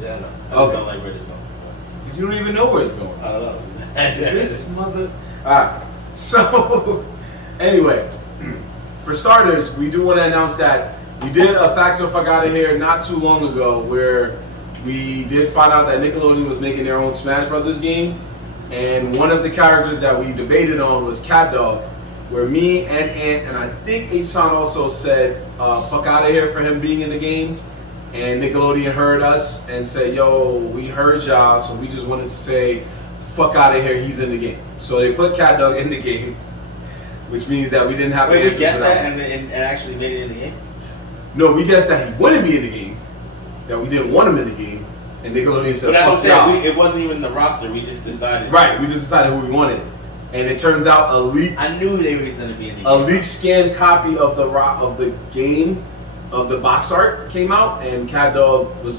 Yeah, I know. I Okay. just don't like where this going. You don't even know where it's going. I don't know. This mother. Alright. So, anyway, for starters, we do want to announce that we did a Facts or Fuck Out of Here not too long ago where we did find out that Nickelodeon was making their own Smash Brothers game. And one of the characters that we debated on was Cat Dog, where me and Ant, and I think H-Son also said fuck out of here for him being in the game. And Nickelodeon heard us and said, yo, we heard y'all, so we just wanted to say, fuck out of here, he's in the game. So they put Cat Dog in the game, which means that we didn't have Wait, the we answers guessed for that and actually made it in the game? No, we guessed that he wouldn't be in the game, that we didn't want him in the game, and Nickelodeon said, But that's what I'm fuck y'all. saying. It wasn't even the roster. We just decided. Right, we just decided who we wanted. And it turns out a leaked I knew they were going to be in the game. a leaked scanned copy of the game of the box art came out, and Cat Dog was,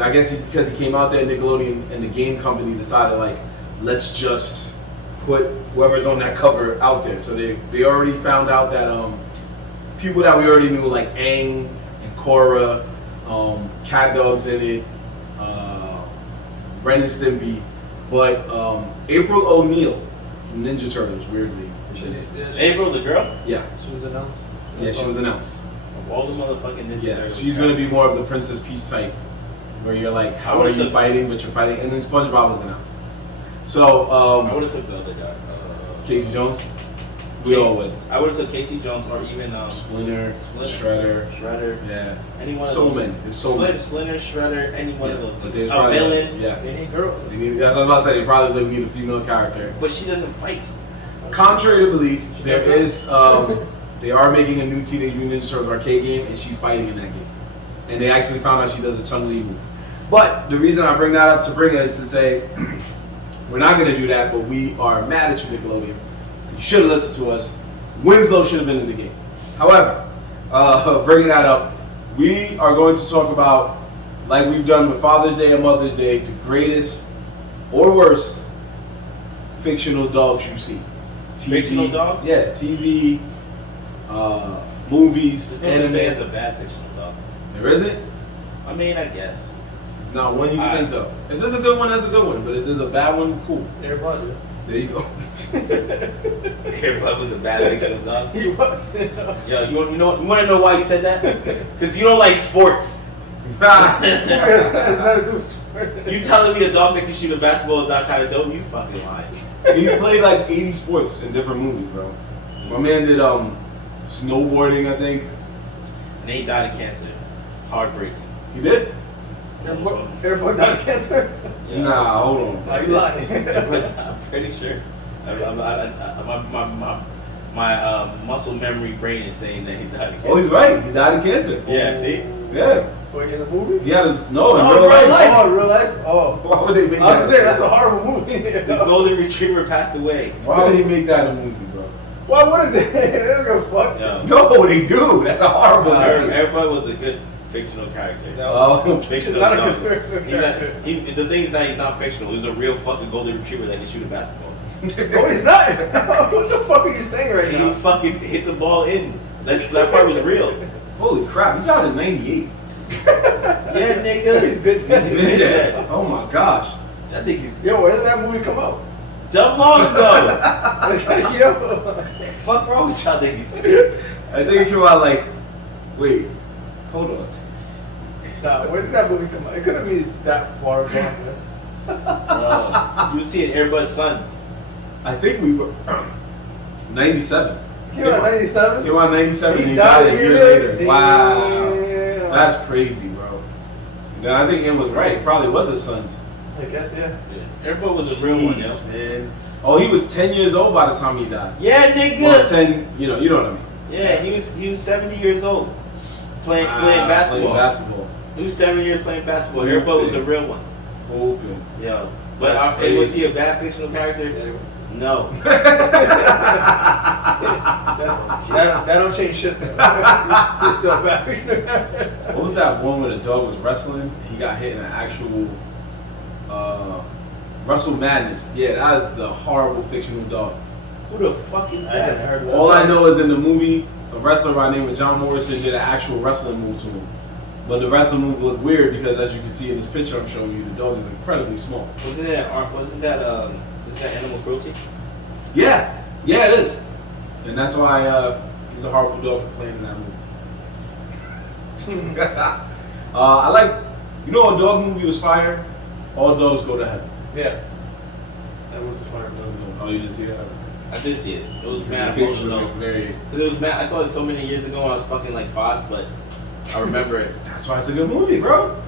I guess because he came out there, Nickelodeon and the game company decided like, let's just put whoever's on that cover out there. So they already found out that people that we already knew like Aang and Korra, Cat Dog's in it, Ren and Stimpy, but April O'Neil from Ninja Turtles, weirdly. April, the girl? Yeah. She was announced. Yeah, she was announced. Of all the motherfucking Ninja Yeah, Turtles. she's gonna be more of the Princess Peach type, where you're like, how are you fighting, but you're fighting, and then SpongeBob was announced. So, I would have took the other guy. Casey Jones, we all would. I would have took Casey Jones or even Splinter, Shredder, Shredder. yeah. Any one of So those. many, it's so many. Splinter, Shredder, any one of those. But niggas. there's A probably, villain. yeah. They need girls. They need, that's what I was about to say. They probably was like, we need a female character. But she doesn't fight. Contrary to belief, there does is, they are making a new Teenage Mutant Ninja Turtles arcade game, and she's fighting in that game. And they actually found out she does a Chun-Li move. But the reason I bring that up to bring us to say, we're not going to do that, but we are mad at you, Nickelodeon. You should have listened to us. Winslow should have been in the game. However, bringing that up, we are going to talk about, like we've done with Father's Day and Mother's Day, the greatest or worst fictional dogs you see. TV, Fictional dog? Yeah, TV, movies, Anime is anime. a bad fictional dog. There isn't? I mean, I guess. It's not one you can think of. If there's a good one, that's a good one. But if there's a bad one, cool. Everybody. There you go. Everybody was a bad fictional dog. He was. Yo, you want to know why you said that? Because you don't like sports. It's not a dude sport. You telling me a dog that can shoot a basketball is not kind of dope? You fucking lying. He played like 80 sports in different movies, bro. My man did snowboarding, I think. And he died of cancer. Heartbreaking. He did? Everybody died of cancer? Yeah. Nah, hold on. Are you lying? I'm pretty sure. My muscle memory brain is saying that he died of cancer. Oh, he's right. He died of cancer. Yeah, see? Yeah. Wait, in the movie? He had his in No, real life. Oh, in real life? Oh. Why would they make I that? was saying that's a horrible movie. The golden retriever passed away. Why would he make that a movie, bro? Why wouldn't they? They don't give a fuck. No. No, they do. That's a horrible movie. Everybody was a good fictional character. Oh, Fictional. Not a no. good fictional The thing is that he's not fictional. He was a real fucking golden retriever that can shoot a basketball. No, he's not. What the fuck are you saying right He now? fucking hit the ball in. That part was real. holy crap! He died in '98. Yeah, nigga. He's been Been dead. dead. Oh my gosh. That nigga's Yo, when does that movie come out? dumb long ago. Yo. Fuck wrong with y'all niggas? I think it came out like. Wait. Hold on. Nah, when did that movie come out? It couldn't be that far gone, man. You see it, everybody's son. I think we were 97. Came out in 97? Came out in 97 and He he died a died year a year later. later. Wow. Damn. That's crazy, bro. Then I think Ian was right. It probably was his son's. I guess, yeah. Everybody was a real one, yo. Jeez, man. Oh, he was 10 years old by the time he died. Yeah, nigga. Well, 10, you know what I mean. Yeah, he was 70 years old playing Wow, basketball. Playing basketball. He was 7 years playing basketball. Everybody was a real one. Hoping. Yo. But That's was crazy. he a bad fictional character? No. That don't change shit. He's still bad. What was that one where the dog was wrestling and he got hit in an actual Wrestle Madness? Yeah, that is a horrible fictional dog. Who the fuck is I hadn't that? heard of that. All I know is in the movie, a wrestler by the name of John Morrison did an actual wrestling move to him. But the wrestling move looked weird because, as you can see in this picture I'm showing you, the dog is incredibly small. Wasn't that animal cruelty? Yeah, yeah, it is. And that's why he's a horrible dog for playing in that movie. I liked, a dog movie was fire? All Dogs Go to Heaven. Yeah. That was a fire movie. Oh, you didn't see that? I did see it. It was mad Your face was emotional. very. Because it was mad. I saw it so many years ago when I was fucking like 5, but I remember it. That's why it's a good movie, bro.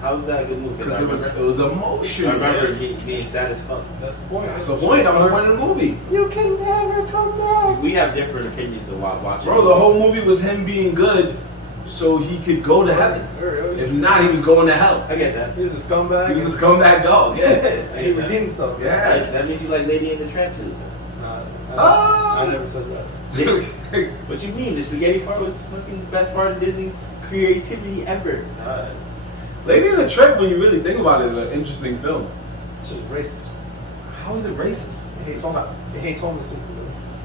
How was that a good movie? Because I it was emotional. I remember man. being sad as fuck. That's the point. That's the point. That was the point of the movie. You can never come back. We have different opinions of why watching. Bro, the whole movie was him being good so he could go to heaven. If not, he was going to hell. I get that. He was a scumbag. He was a scumbag dog, yeah. And he redeemed himself. Yeah. That means you like Lady and the Tramp too. I never said that. What you mean? The spaghetti part was fucking the best part of Disney's creativity ever. Lady in the Tramp, when you really think about it, is an interesting film. Shit was racist. How is it racist? It hates homeless people.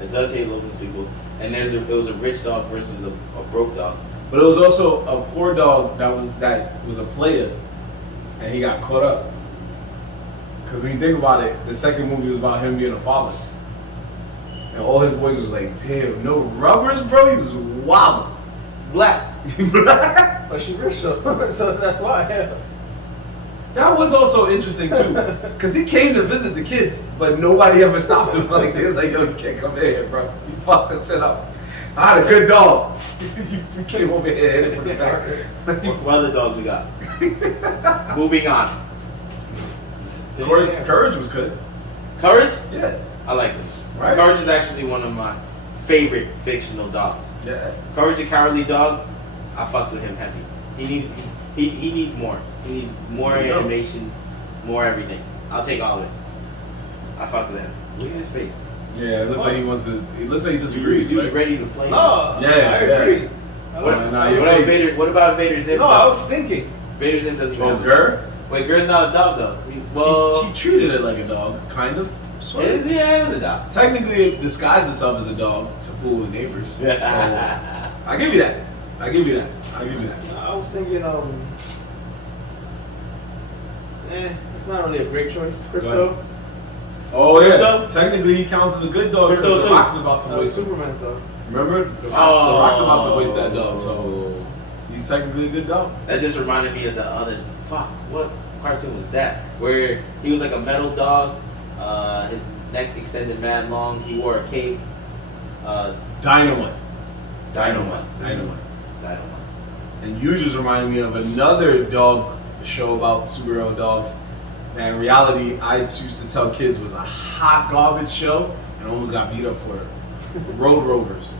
It does hate homeless people. And it was a rich dog versus a broke dog. But it was also a poor dog that was a player, and he got caught up. Because when you think about it, the second movie was about him being a father. And all his boys was like, damn, no rubbers, bro? He was wild. Black. But she rich though, so that's why. That was also interesting too, because he came to visit the kids, but nobody ever stopped him like this. Like, yo, you can't come in here, bro. You fucked that shit up. I had a good dog. You came over here and hit it from the back. What other dogs we got? Moving on. Courage was good. Courage? Yeah. I like him. Right. Courage is actually one of my favorite fictional dogs. Yeah. Courage, the Cowardly Dog, I fucks with him heavy. He needs more. He needs more There you go. animation, more everything. I'll take all of it. I fuck with him. Look at his face. Yeah, it looks like he wants to. It looks like he disagrees. He was right? ready to flame. No, Yeah, I agree. I What- like- nah, your face. What about Vader Zim? no, I was thinking. Vader Zim doesn't Oh, matter. Gur? Wait, Gur's not a dog though. Well, She treated it like a dog, kind of. Sort of. it was a dog. Technically, it disguised itself as a dog to fool the neighbors. So, I give you that. I give you that. I was thinking, it's not really a great choice. Go Crypto. Oh yeah. So- Technically, he counts as a good dog Crypto because the too. Rock's about to voice him. Superman's dog. Remember? The Rock's about to voice that dog, so he's technically a good dog. That just reminded me of the other what cartoon was that? Where he was like a metal dog, his neck extended mad long, he wore a cape. Dynamite. Dynamite. And you just reminded me of another dog show about superhero dogs that in reality I used to tell kids was a hot garbage show and almost got beat up for it. Road Rovers.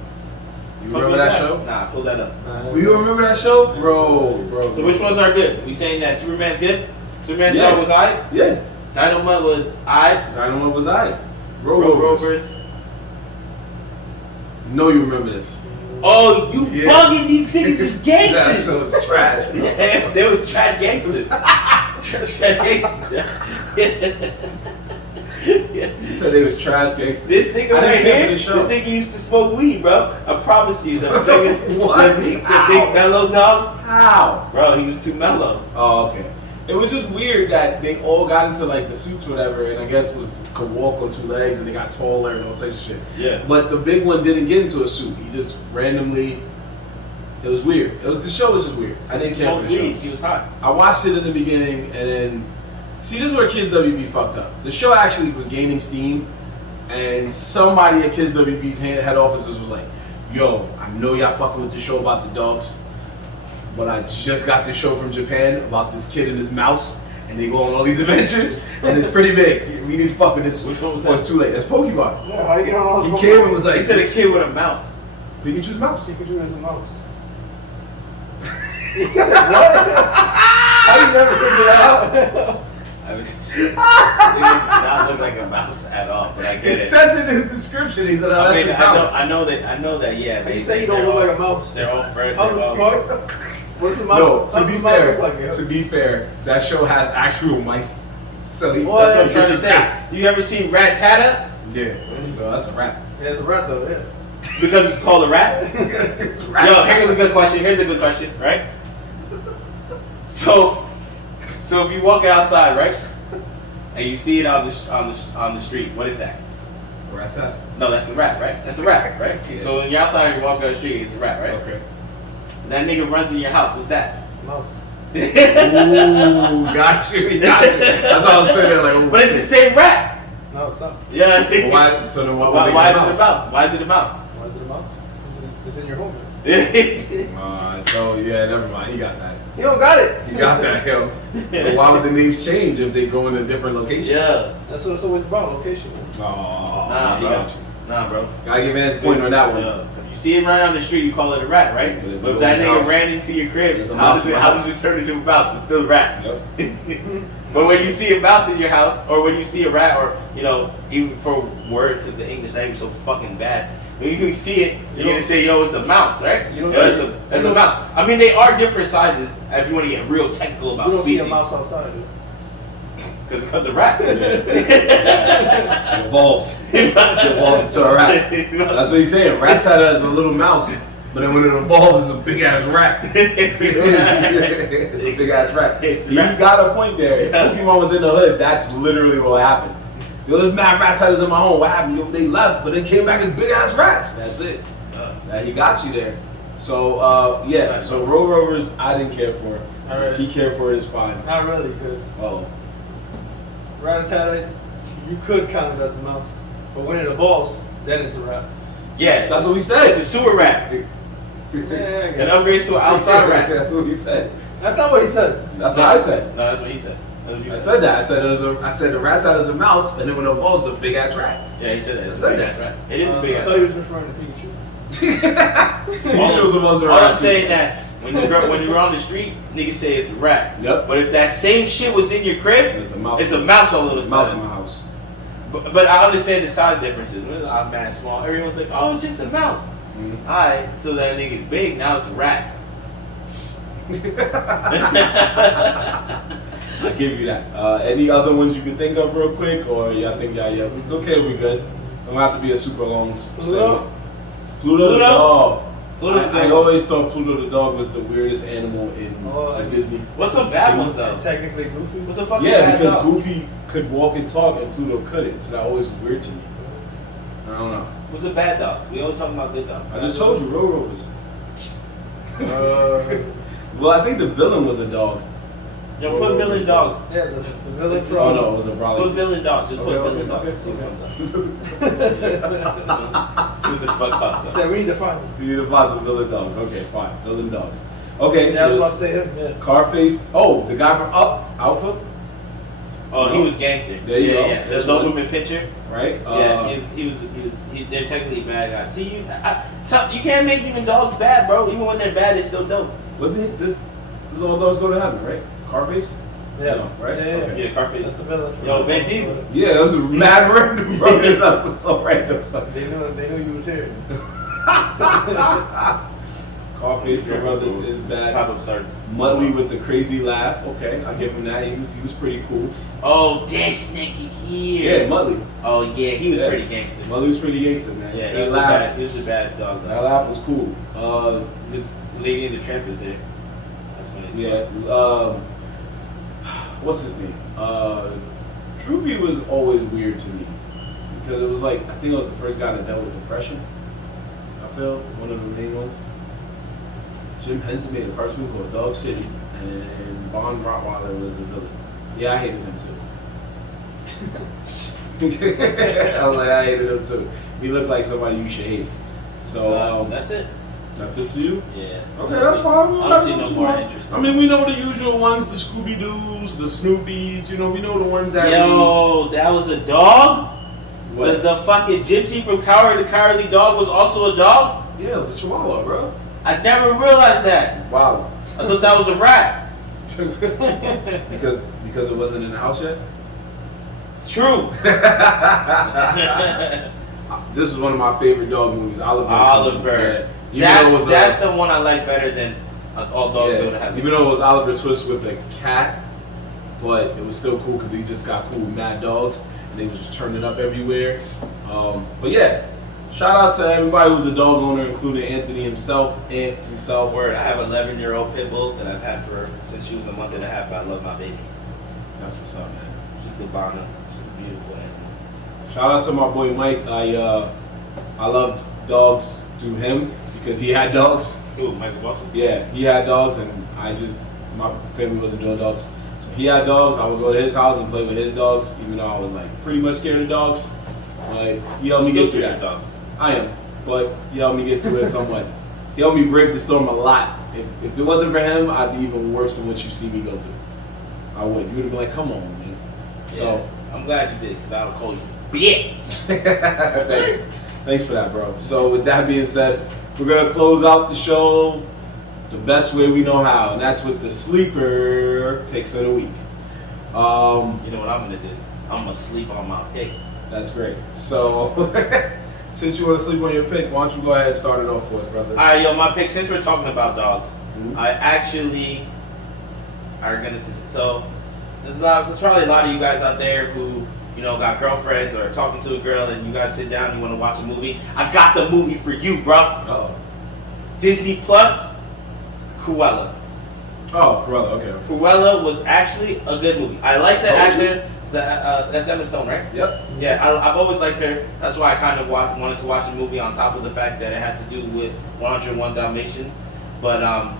You remember that show? Nah, pull that up. You remember that show? Bro. So which ones are good? We saying that Superman's good? Superman's Yeah. dog was alright? Yeah. Dynamite was alright? Dynamite was alright. Rovers. No, you remember this. Oh, you bugging, these niggas is gangsters. That show was trash, bro. Yeah, they was trash gangsters. Trash gangsters. He said they was trash gangsters. This nigga I didn't right care here, for the this show. nigga used to smoke weed, bro. I promise you. The big, What? the big mellow dog. How? Bro, he was too mellow. Oh, okay. It was just weird that they all got into like the suits or whatever, and I guess could walk on 2 legs, and they got taller and all types of shit. Yeah. But the big one didn't get into a suit. He just randomly. It was weird. The show was just weird. I didn't care for the show. He was hot. I watched it in the beginning, and then see, this is where Kids WB fucked up. The show actually was gaining steam, and somebody at Kids WB's head offices was like, "Yo, I know y'all fucking with the show about the dogs, but I just got this show from Japan about this kid and his mouse, and they go on all these adventures, and it's pretty big. We need to fuck with this Which one was before that? it's too late." That's Pokemon. Yeah, how you get on all He those came and was like, He said a kid with a mouse. Pikachu's mouse. Pikachu as a mouse. He said, what? How you never figured that out? I was this nigga does not look like a mouse at all, but I get It it. says in his description he's an I mean, electric mouse. I know that. Yeah. You say you don't look like a mouse. They're all friends. How the fuck? What does a mouse? No, how to does be a mouse fair, look like, yo? to be fair, that show has actual mice. So he, What? That's what I'm it's trying to just say. facts. You ever seen Rat Tata? Yeah, well, that's a rat. Yeah, it's a rat though. Yeah. Because it's called a rat. It's a rat. Yo, here's a good question, right? So if you walk outside, right, and you see it on the street, what is that? Rat's out. No, that's a rat, right? That's a rat, right? Yeah. So when you're outside and you walk down the street, it's a rat, right? Okay. That nigga runs in your house. What's that? Mouse. Ooh, got you. That's how I was saying that, like, oh, But it's the same rat. No, it's not. Yeah. Well, why? So then what? Why is it a mouse? Why is it a mouse? Why is it a mouse? It's in your home. Man. So yeah, never mind. He got that. You don't got it. He got that, yo. So why would the names change if they go in a different location? Yeah. That's what it's always about, location. Man. Oh, Nah, he bro. got you. Nah, bro. Gotta give man a point on that one. If you see it run on the street, you call it a rat, right? But if But if it that was a nigga mouse, ran into your crib, there's a how mouse in my does house. it turn into a mouse? It's still a rat. Yep. But when you see a mouse in your house, or when you see a rat, or even for word, because the English language is so fucking bad. When you see it, you're gonna say, "Yo, it's a mouse," right? You don't Yo, see it's a mouse. I mean, they are different sizes. If you want to get real technical about You don't species, see a mouse outside. because a rat. It evolved. It evolved into a rat. That's what he's saying. Rat Tata is a little mouse, but then when it evolves, it's a big ass rat. It's a big ass rat. You got a point there. If Pokemon was in the hood, that's literally what happened. Yo, there's mad rat tatas in my home. What happened? Yo, they left, but they came back as big ass rats. That's it. He got you there. So yeah. So Road Rovers, I didn't care for. If he cared for it, it's fine. Not really, because Oh. Rattata, you could count it as a mouse, but when it evolves, then it's a rat. Yeah, That's what we said. It's a sewer rat. Yeah, I It guess. upgrades to an outside rat. That's what he said. That's not what he said. That's what I said. No, that's what he said. That's what you I said that. I said the rat out is a mouse, and then when it evolves, it's a big ass rat. Yeah, he said that. It's I a said big that. ass rat. It is a big I ass thought he rat. was referring to Pikachu. You chose the ones All I'm saying that when you're on the street, niggas say it's a rat. Yep. But if that same shit was in your crib, It's a mouse. it's a mouse all of a mouse in sudden. my house. But I understand the size differences. When I'm mad small, everyone's like, "Oh, it's just a mouse." Mhm. Alright, so that nigga's big. Now it's a rat. I give you that. Any other ones you can think of real quick, or y'all think yeah, it's okay if we good. Don't have to be a super long segment. Pluto the dog. I always thought Pluto the dog was the weirdest animal in Disney. What's some bad ones though? Technically Goofy. What's a fucking Yeah, bad because dog? Goofy could walk and talk and Pluto couldn't, so that always was weird to me. I don't know. What's a bad dog? We always talking about good dogs. I just told you, Road Rovers. Uh, Well, I think the villain was a dog. Yo, put village dogs. yeah, the villain This Oh from. no, it was a Put Brawley. village dogs. Just put Okay, village dogs. okay, See what okay. comes up. See what the fuck pops I up. said, we need to find him. You need to find some villain dogs. Okay, fine. Villain dogs. Okay, Yeah, I was about to so say him. Yeah. Carface. Oh, the guy from Up, Alpha. Oh, he was gangster. There you go. Yeah. The That's one. Doberman picture. Right? Yeah, they're technically bad guys. See, you can't make even dogs bad, bro. Even when they're bad, they're still dope. Was it this all dogs go to heaven, right? Carface? Yeah. No, right? Yeah, Okay. Yeah, Carface. That's the villain. Yo, Van Diesel. Yeah, that was mad random, bro. That's so random stuff. They knew you was here. Carface Brothers is bad. Pop-up starts. Mudley with the crazy laugh. Okay, I give him that. He was pretty cool. Oh, this nigga here. Yeah, Mudley. Oh yeah, he was pretty gangster. Mudley was pretty gangster, man. Yeah, That he was a bad dog. That laugh was cool. It's Lady in the Tramp is there. That's when it's Yeah. What's his name? Droopy was always weird to me because it was like I think it was the first guy that dealt with depression. I feel one of the main ones. Jim Henson made a cartoon called Dog City, and Von Rottweiler was the villain. Yeah, I hated him too. I was like, I hated him too. He looked like somebody you should hate. So that's it. That's it to you? Yeah. Okay, that's fine. I don't see no more interest. I mean, we know the usual ones, the Scooby Doos, the Snoopies. You know, we know the ones that. Yo, that was a dog. What? The fucking gypsy from Coward the Cowardly Dog was also a dog. Yeah, it was a Chihuahua, bro. I never realized that. Wow. I thought that was a rat. because it wasn't in the house yet. It's true. This is one of my favorite dog movies, Oliver. Oliver. Yeah. That's the one I like better than All Dogs Go to Heaven. Even though it was Oliver Twist with a cat, but it was still cool because he just got cool with mad dogs and they was just turning up everywhere. But yeah, shout out to everybody who's a dog owner, including Anthony himself. Word, I have an 11-year-old pit bull that I've had for since she was a month and a half. I love my baby. That's what's up, man. She's the Bonner. She's a beautiful animal. Shout out to my boy Mike. I loved dogs through him because he had dogs. Who, Michael Boston? Yeah, he had dogs, and my family wasn't doing dogs. So he had dogs. I would go to his house and play with his dogs, even though I was like pretty much scared of dogs. But he helped me get through that. Dogs. I am, but he helped me get through it somewhat. He helped me brave the storm a lot. If it wasn't for him, I'd be even worse than what you see me go through. I would. You would have been like, come on, man. Yeah, So I'm glad you did, because I would call you bitch. Thanks for that, bro. So with that being said, we're gonna close out the show the best way we know how, and that's with the sleeper picks of the week. You know what I'm gonna do? I'm gonna sleep on my pick. That's great. So since you want to sleep on your pick, why don't you go ahead and start it off for us, brother? All right, yo, my pick. Since we're talking about dogs, Mhm. I actually are gonna. So there's probably a lot of you guys out there who got girlfriends or talking to a girl, and you guys sit down and you want to watch a movie. I got the movie for you, bro. Uh-oh. Disney Plus, Cruella. Oh, Cruella. Okay. Cruella was actually a good movie. I like the Told actor. That's Emma Stone, right? Yep. Yeah, I've always liked her. That's why I kind of wanted to watch the movie on top of the fact that it had to do with 101 Dalmatians. But I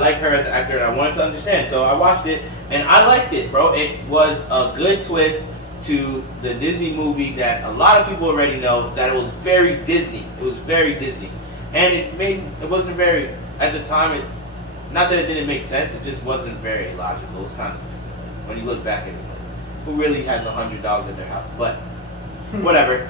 like her as an actor, and I wanted to understand. So I watched it, and I liked it, bro. It was a good twist to the Disney movie that a lot of people already know, that it was very Disney. It was very Disney. And it wasn't very, at the time, not that it didn't make sense, it just wasn't very logical. It was kind of stupid. When you look back, it was like, who really has $100 in their house? But whatever.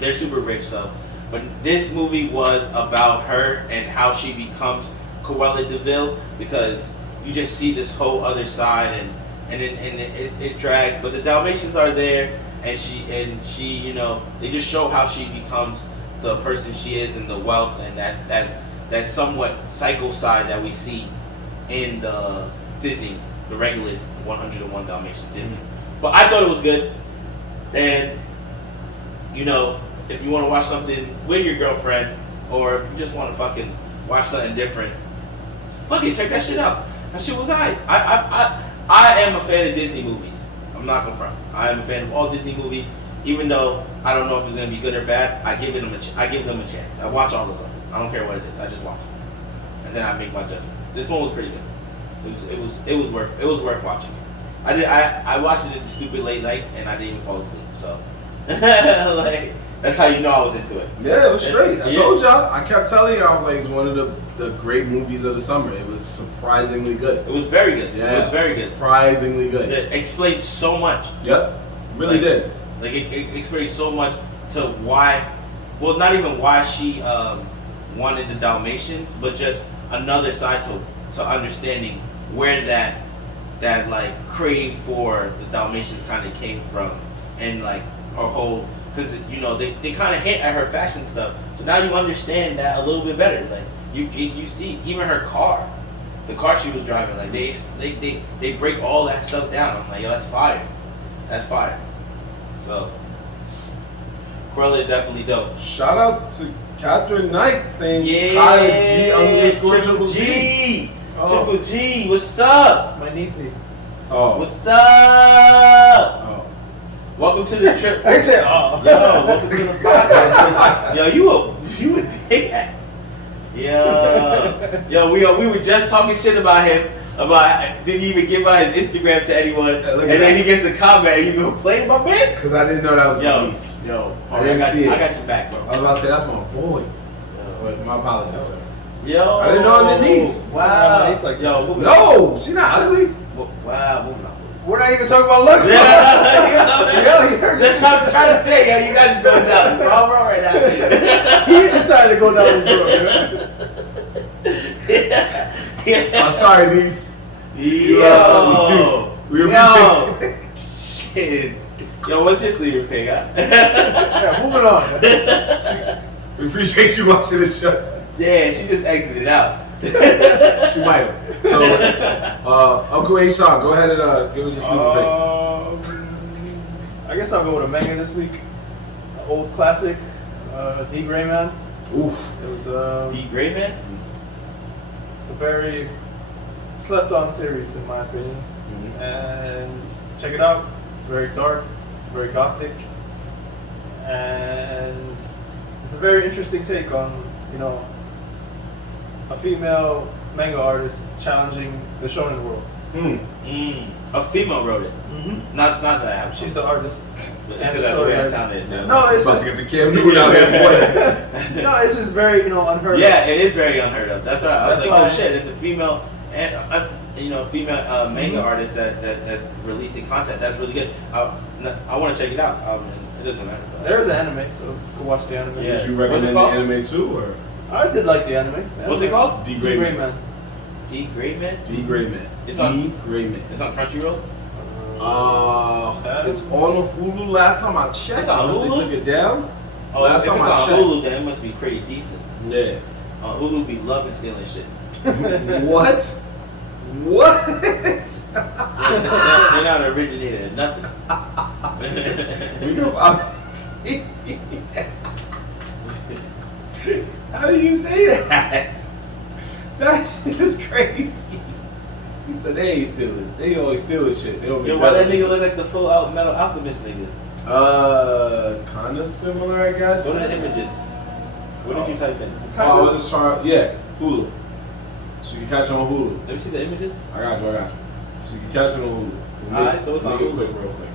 They're super rich, so. But this movie was about her and how she becomes Cruella DeVille, because you just see this whole other side, and it drags. But the Dalmatians are there, and she they just show how she becomes the person she is, and the wealth, and that somewhat psycho side that we see in the Disney, the regular 101 Dalmatians Disney. But I thought it was good, and if you want to watch something with your girlfriend, or if you just want to fucking watch something different, fucking check that shit out. That shit was I am a fan of Disney movies. I'm not gonna front. I am a fan of all Disney movies, even though I don't know if it's gonna be good or bad. I give them a chance. I watch all of them. I don't care what it is. I just watch it, and then I make my judgment. This one was pretty good. It was worth watching. I watched it at the stupid late night, and I didn't even fall asleep. So like That's how you know I was into it. Yeah, it was straight. I Yeah. told y'all. I kept telling you. I was like, it's one of the great movies of the summer. It was surprisingly good. It was very good. Yeah, It was very good. Surprisingly good. It explained so much. Yep, really Like, did. Like it explained so much to why, well, not even why she wanted the Dalmatians, but just another side to understanding where that like crave for the Dalmatians kind of came from, and like her whole, because you know they kind of hint at her fashion stuff, so now you understand that a little bit better. Like you see even her car, the car she was driving, like they break all that stuff down. I'm like, yo, that's fire, that's fire. So Cruella is definitely dope. Shout out to Catherine Knight saying Yeah, Triple Z. G. Oh. Triple G, what's up? It's my niecey. Oh. What's up? Oh. Welcome to the trip. I said, oh. Yo, welcome to the podcast. Yo, you a dick. Yo, we were just talking shit about him. About didn't even give out his Instagram to anyone, and then he gets a comment. And you go play my man? Because I didn't know that was Yo, his niece. yo, I didn't see it. I got your back, bro. I was about to say that's my boy. But my apologies, sir. Yo, I didn't know it was your niece. Wow. Niece like yo, moving No, she's not ugly. on. Wow, moving on. We're not even talking about looks. Yeah, you heard that's what I was trying to say. Yo, you guys are going down the wrong road right now. He decided to go down this road. I'm sorry, niece. Yo, We appreciate you. shit. Yo, what's your sleeper pick? Huh? Yeah, moving on. We appreciate you watching this show. Yeah, she just exited out. She might have. So, Uncle A-Sean, go ahead and give us your sleeper I guess I'll go with a manga this week. An old classic, D. Gray Man. pick. Oof. It was D. Gray Man? it's a very slept on series in my opinion. Mm-hmm. And check it out. It's very dark, very gothic, and it's a very interesting take on, you know, a female manga artist challenging the shonen world. A female wrote it. Mm-hmm. Not that I have. She's the artist. Because the that's the way I story. sounded. So. No, it's About just to get the Cam Newton out here, boy. no, it's just very, you know, unheard of. Yeah, it is very unheard of. That's right. I was That's like, why- oh shit, it's a female, and female manga artist that's releasing content. That's really good. I want to check it out. It doesn't matter. There's an anime, so you can watch the anime. Yeah. Did you What's it recommend the called? anime too, or I did like the anime. What's it called? D. D. Gray Gray Man? Man. D. Gray Man. D. Gray Man. It's D. on- Gray Man. It's on Crunchyroll. It's on Hulu. Last time I checked, It's on unless Hulu? they took it down. Oh, Last if it's time I on checked. Hulu, then it must be pretty decent. Yeah. Hulu be loving stealing shit. What? What? They're not originated in nothing. We go. How do you say that? That shit is crazy. He said they ain't stealing. They always stealing shit. They don't Yo, be why that better. nigga look like the full out Metal Alchemist nigga? Kinda similar, I guess. Go to the images. What did you type in? Oh, I was just trying. Yeah, Hulu. So you can catch it on Hulu. Let me see the images. I got you. So you can catch it on Hulu. Alright, so it's on Make it Hulu. quick, real quick.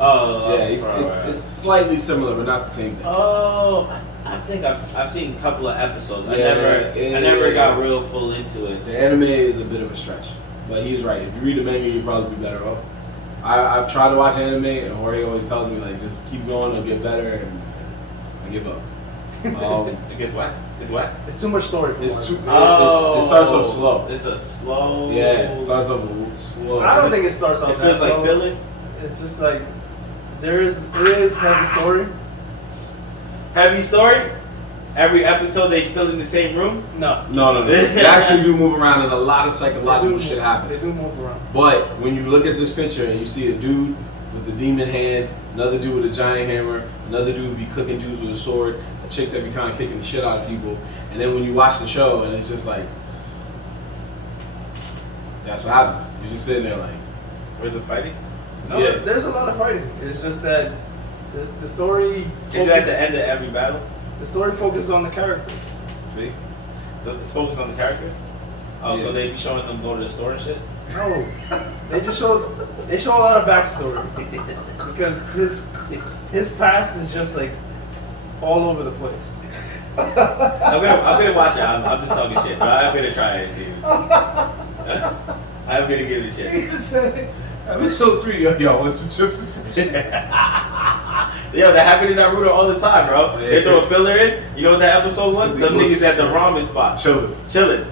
Oh, Yeah, it's slightly similar, but not the same thing. Oh, I think I've seen a couple of episodes. I Yeah, never got real full into it. The anime is a bit of a stretch, but he's right. If you read the manga, you'll probably be better off. I've tried to watch anime, and Jorge always tells me like, just keep going, it'll get better, and I give up. Guess what? It's what? It's too much story for It's one. too. It starts off slow. It's a slow. Yeah, it starts off a little slow. I don't think it starts off It that feels like slow. fillers. It's just like it is heavy story. Heavy story. Every episode they still in the same room. No. No. They actually do move around, and a lot of psychological shit They happens. do move around. But when you look at this picture and you see a dude with a demon hand, another dude with a giant hammer, another dude be cooking dudes with a sword, a chick that be kind of kicking the shit out of people, and then when you watch the show and it's just like, that's what happens. You're just sitting there like, Where's the fighting? No, Yeah. there's a lot of fighting. It's just that the story. Is it at the end of every battle? The story focuses on the characters. See, it's focused on the characters. Oh, Yeah. so they be showing them go to the store and shit. No, they show a lot of backstory. The because his past is just like all over the place. I'm gonna watch it. I'm just talking shit, but I'm gonna try it seriously. I'm gonna give it a chance. He just said, episode 3, yo, with some chips and shit. Yo, that happened in Naruto all the time, bro. Yeah. They throw a filler in. You know what that episode was? Them niggas at the ramen spot. Chilling.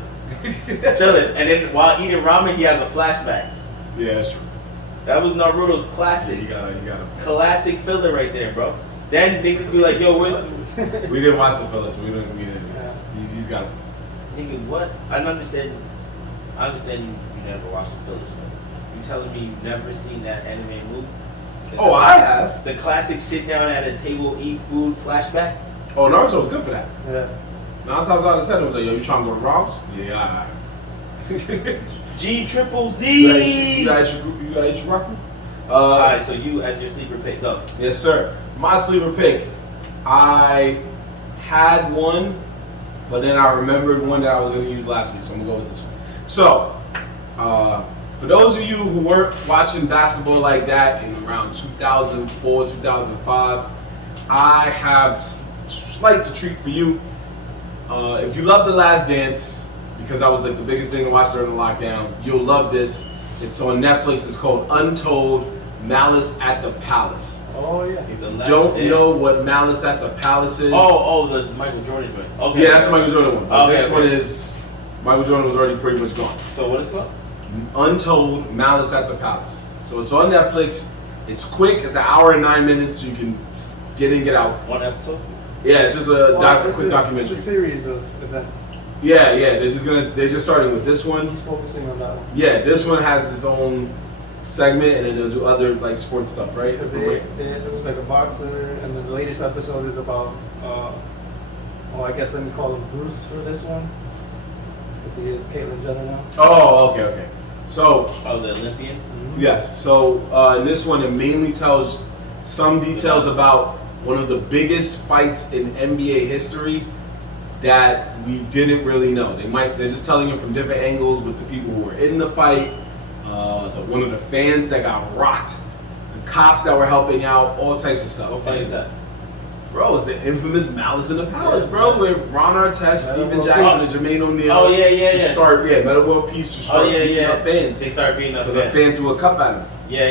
And then while eating ramen, he has a flashback. Yeah, that's true. That was Naruto's classic. You gotta. Classic filler right there, bro. Then niggas be like, yo, where's... We didn't watch the fella, so we didn't. Yeah. He's got it. Nigga, what? I understand you never watched the fillers, bro. You telling me you've never seen that anime movie? Oh, I have. The classic sit down at a table, eat food, flashback? Oh, Naruto was good for that. Yeah. 9 times out of 10, it was like, yo, you trying to go to Rob's? Yeah, alright. G triple Z! You got your Raku? Alright, so you as your sleeper pick, go. Yes, sir. My sleeper pick. I had one, but then I remembered one that I was going to use last week, so I'm going to go with this one. So, for those of you who weren't watching basketball like that in around 2004, 2005, I have a slight treat for you. If you love The Last Dance, because that was like the biggest thing to watch during the lockdown, you'll love this. It's on Netflix. It's called Untold, Malice at the Palace. Oh yeah. If you don't know what Malice at the Palace is... Oh, the Michael Jordan joint. Okay. Yeah, that's the Michael Jordan one. Okay, this one is... Michael Jordan was already pretty much gone. So what is it called? Untold, Malice at the Palace. So it's on Netflix. It's quick. It's an hour and 9 minutes, so you can get in, get out. One episode? Yeah, it's just a quick documentary. It's a series of events. Yeah. They're just starting with this one. He's focusing on that one. Yeah, this one has its own segment, and then they'll do other like sports stuff, right? Because it was like a boxer, and then the latest episode is about, I guess let me call him Bruce for this one, because he is Caitlyn Jenner now. Oh, okay. So, the Olympian? Mm-hmm. yes. So in this one, it mainly tells some details about one of the biggest fights in NBA history that we didn't really know. They're just telling it from different angles with the people who were in the fight, one of the fans that got rocked, the cops that were helping out, all types of stuff. What fight is that? Bro, it's the infamous Malice in the Palace, bro, with Ron Artest, Steven World Jackson, Peace. and Jermaine O'Neal. Oh, yeah. Start, Meta World Peace to start beating up fans. They start beating up Because fans. a fan threw a cup at him. Yeah.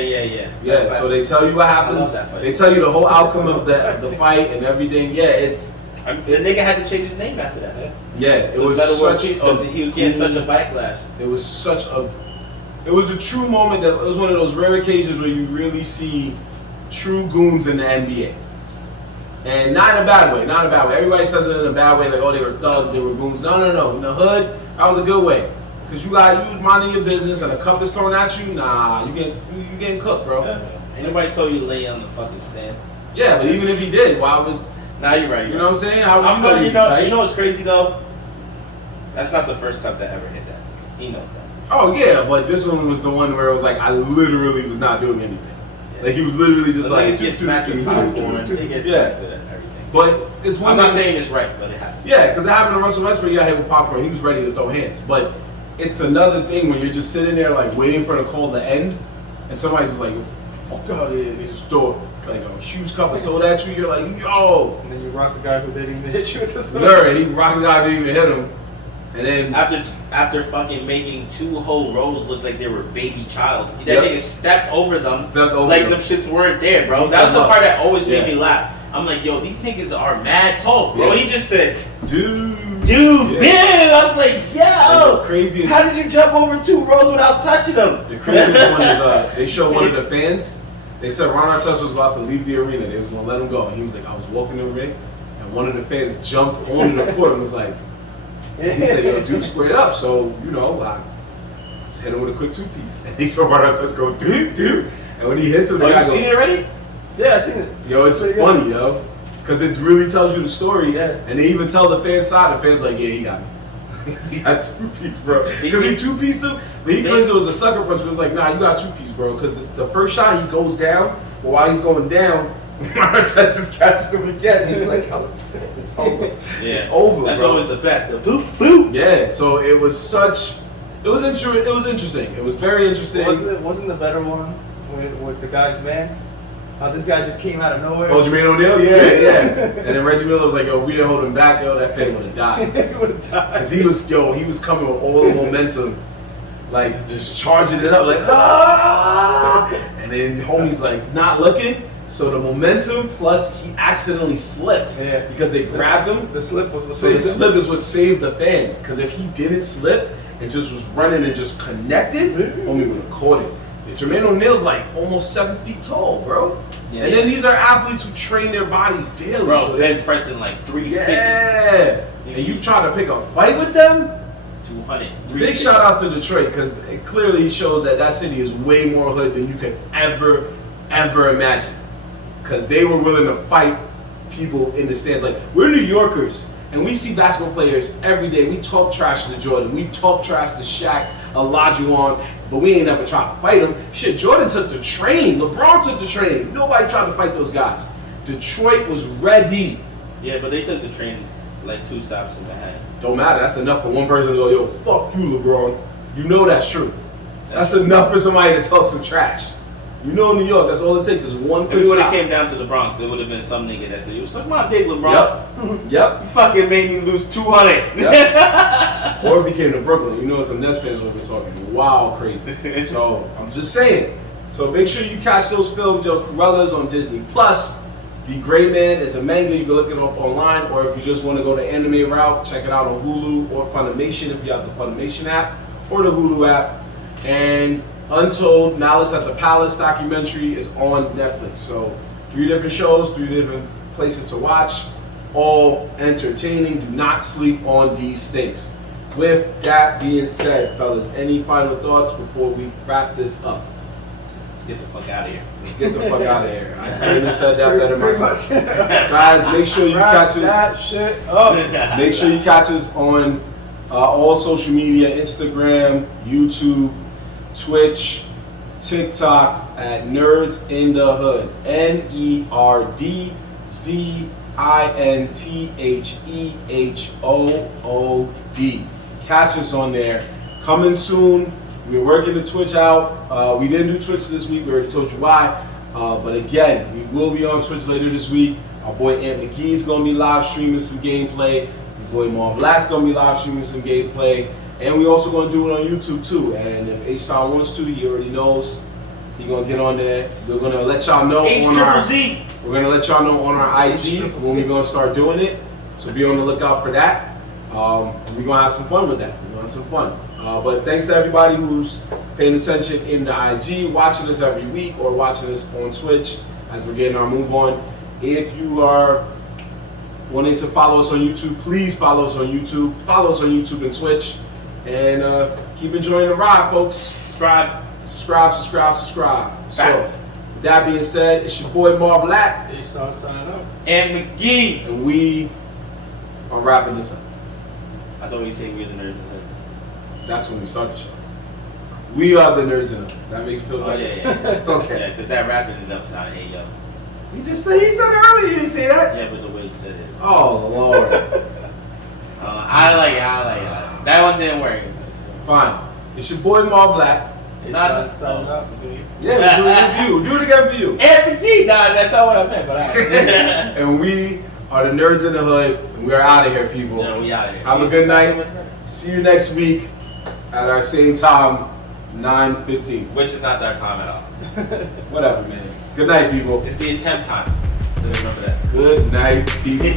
Yeah, so they tell you what happens. I love that fight. They tell you the whole outcome of the fight and everything. Yeah, The nigga had to change his name after that. it was Better World such Peace because he was getting such a backlash. It was a true moment. It was one of those rare occasions where you really see true goons in the NBA. And not in a bad way. Everybody says it in a bad way, like, oh, they were thugs, they were goons. No. In the hood, that was a good way. Because you minding your business and a cup is thrown at you, nah, you getting cooked, bro. Ain't nobody told you to lay on the fucking stands. Yeah, but even if he did, why would... Nah, you're right. You know what I'm saying? How you know what's crazy, though? That's not the first cup that ever hit that. He knows that. Oh, yeah, but this one was the one where it was like, I literally was not doing anything. Like, he was literally just like... Niggas get smacked with popcorn. They get smacked with everything. But it's one I'm not thing- saying it's right, but it happened. Yeah, because it happened to Russell Westbrook. He got hit with popcorn. He was ready to throw hands. But it's another thing when you're just sitting there, like, waiting for the call to end, and somebody's just like, fuck out of here. And they just throw, like, a huge cup of soda at you. You're like, yo. And then you rock the guy who didn't even hit you with the soda. Nerd, he rocked the guy, didn't even hit him. And then... After fucking making 2 whole rows look like they were baby child. That Yep. nigga stepped over them. Them shits weren't there, bro. That's the part that always made me laugh. I'm like, yo, these niggas are mad tall, bro. Yeah. He just said, dude, big. I was like, yo, craziest... how did you jump over 2 rows without touching them? The craziest one is they show one of the fans. They said Ron Artest was about to leave the arena. They was going to let him go. And he was like, I was walking the ring, and one of the fans jumped onto the court and was like, and he said, yo, dude squared up. So, I just hit him with a quick 2-piece. And he saw Ron Artest go, dude. And when he hits him, the guy you goes, seen it already? Yeah, I seen it. Yo, it's funny, yo. Because it really tells you the story. Yeah. And they even tell the fan side. The fan's like, yeah, he got me. He got 2-piece, bro. Because he 2-pieced him. But he claims it was a sucker punch. But it was like, nah, you got 2-piece, bro. Because the first shot, he goes down. But while he's going down, Artest just catches him again. And he's like, oh, shit, it's over. Yeah. It's over, That's bro. always the best. The boop, boop. Yeah, so it was interesting. It was very interesting. Wasn't the better one with the guy's Vans? How this guy just came out of nowhere. Oh, Jermaine O'Neal? Yeah. And then Reggie Miller was like, yo, if we didn't hold him back, yo, that fan would have died. He would have died. Because he was coming with all the momentum, like just charging it up, like, ah! And then homie's like not looking. So the momentum plus he accidentally slipped because they grabbed him. The slip was what so saved the him. slip is what saved the fan. Because if he didn't slip and just was running and just connected, homie would have caught it. And Jermaine O'Neal's like almost 7 feet tall, bro. Yeah, and then these are athletes who train their bodies daily. Bro, so bench pressing like 350. Yeah. And you trying to pick a fight with them? 200. Big shout outs to Detroit because it clearly shows that city is way more hood than you could ever imagine. Because they were willing to fight people in the stands. Like, we're New Yorkers and we see basketball players every day. We talk trash to Jordan. We talk trash to Shaq, Olajuwon, but we ain't never tried to fight them. Shit, Jordan took the train. LeBron took the train. Nobody tried to fight those guys. Detroit was ready. Yeah, but they took the train like 2 stops in the head. Don't matter. That's enough for one person to go, yo, fuck you, LeBron. You know that's true. That's enough for somebody to talk some trash. You know, in New York, that's all it takes is one quick If it would stop. have came down to the Bronx, there would have been some nigga that said, "You suck my dick, LeBron." Yep. You fucking made me lose 200. Yep. Or if he came to Brooklyn, you know some Nets fans would be talking wild crazy. So I'm just saying. So make sure you catch those films. Yo, Cruella's on Disney Plus. The Gray Man is a manga. You can look it up online, or if you just want to go the anime route, check it out on Hulu or Funimation if you have the Funimation app or the Hulu app. And Untold, Malice at the Palace documentary is on Netflix. So 3 different shows, 3 different places to watch, all entertaining. Do not sleep on these things. With that being said, fellas, any final thoughts before we wrap this up? Let's get the fuck out of here. Let's get the fuck out of here. I couldn't have said that better myself. Guys, make sure you catch that us. shit up. Make sure you catch us on all social media: Instagram, YouTube, Twitch, TikTok at Nerdz in the Hood. NERDZINTHEHOOD. Catch us on there. Coming soon. We're working the Twitch out. We didn't do Twitch this week. We already told you why. But again, we will be on Twitch later this week. Our boy Ant McGee's going to be live streaming some gameplay. Your boy Marv Lat's going to be live streaming some gameplay. And we also going to do it on YouTube too. And if H-Sound wants to, he already knows. He's going to get on there. We're going to let y'all know on our We're going to let y'all know on our IG when we're going to start doing it. So be on the lookout for that. We're going to have some fun with that. We're going to have some fun. But thanks to everybody who's paying attention in the IG, watching us every week, or watching us on Twitch as we're getting our move on. If you are wanting to follow us on YouTube, please follow us on YouTube. Follow us on YouTube and Twitch. And keep enjoying the ride, folks. Subscribe. So, with that being said, it's your boy Marv Lat. Signing up. And McGee. And we are wrapping this up. I thought you'd say we're the Nerds in the Hood. That's when we start the show. We are the Nerds in the Hood. That make you feel better? Yeah. Okay. Yeah, because that rapping it up sounded, hey, yo. He said it earlier. You didn't say that? Yeah, but the way you said it. Oh, Lord. I like it. That one didn't work. Fine. It's your boy Marv Black. Not signing up. Okay. Yeah, we'll do it for you. We'll do it again for you. And McGee. Nah, that's not what I meant, but alright. And we are the Nerds in the Hood. And we are out of here, people. Yeah, we out of here. Have a good night. See you next week at our same time, 9:15. Which is not that time at all. Whatever, man. Good night, people. It's the attempt time. Just remember that. Good night, people.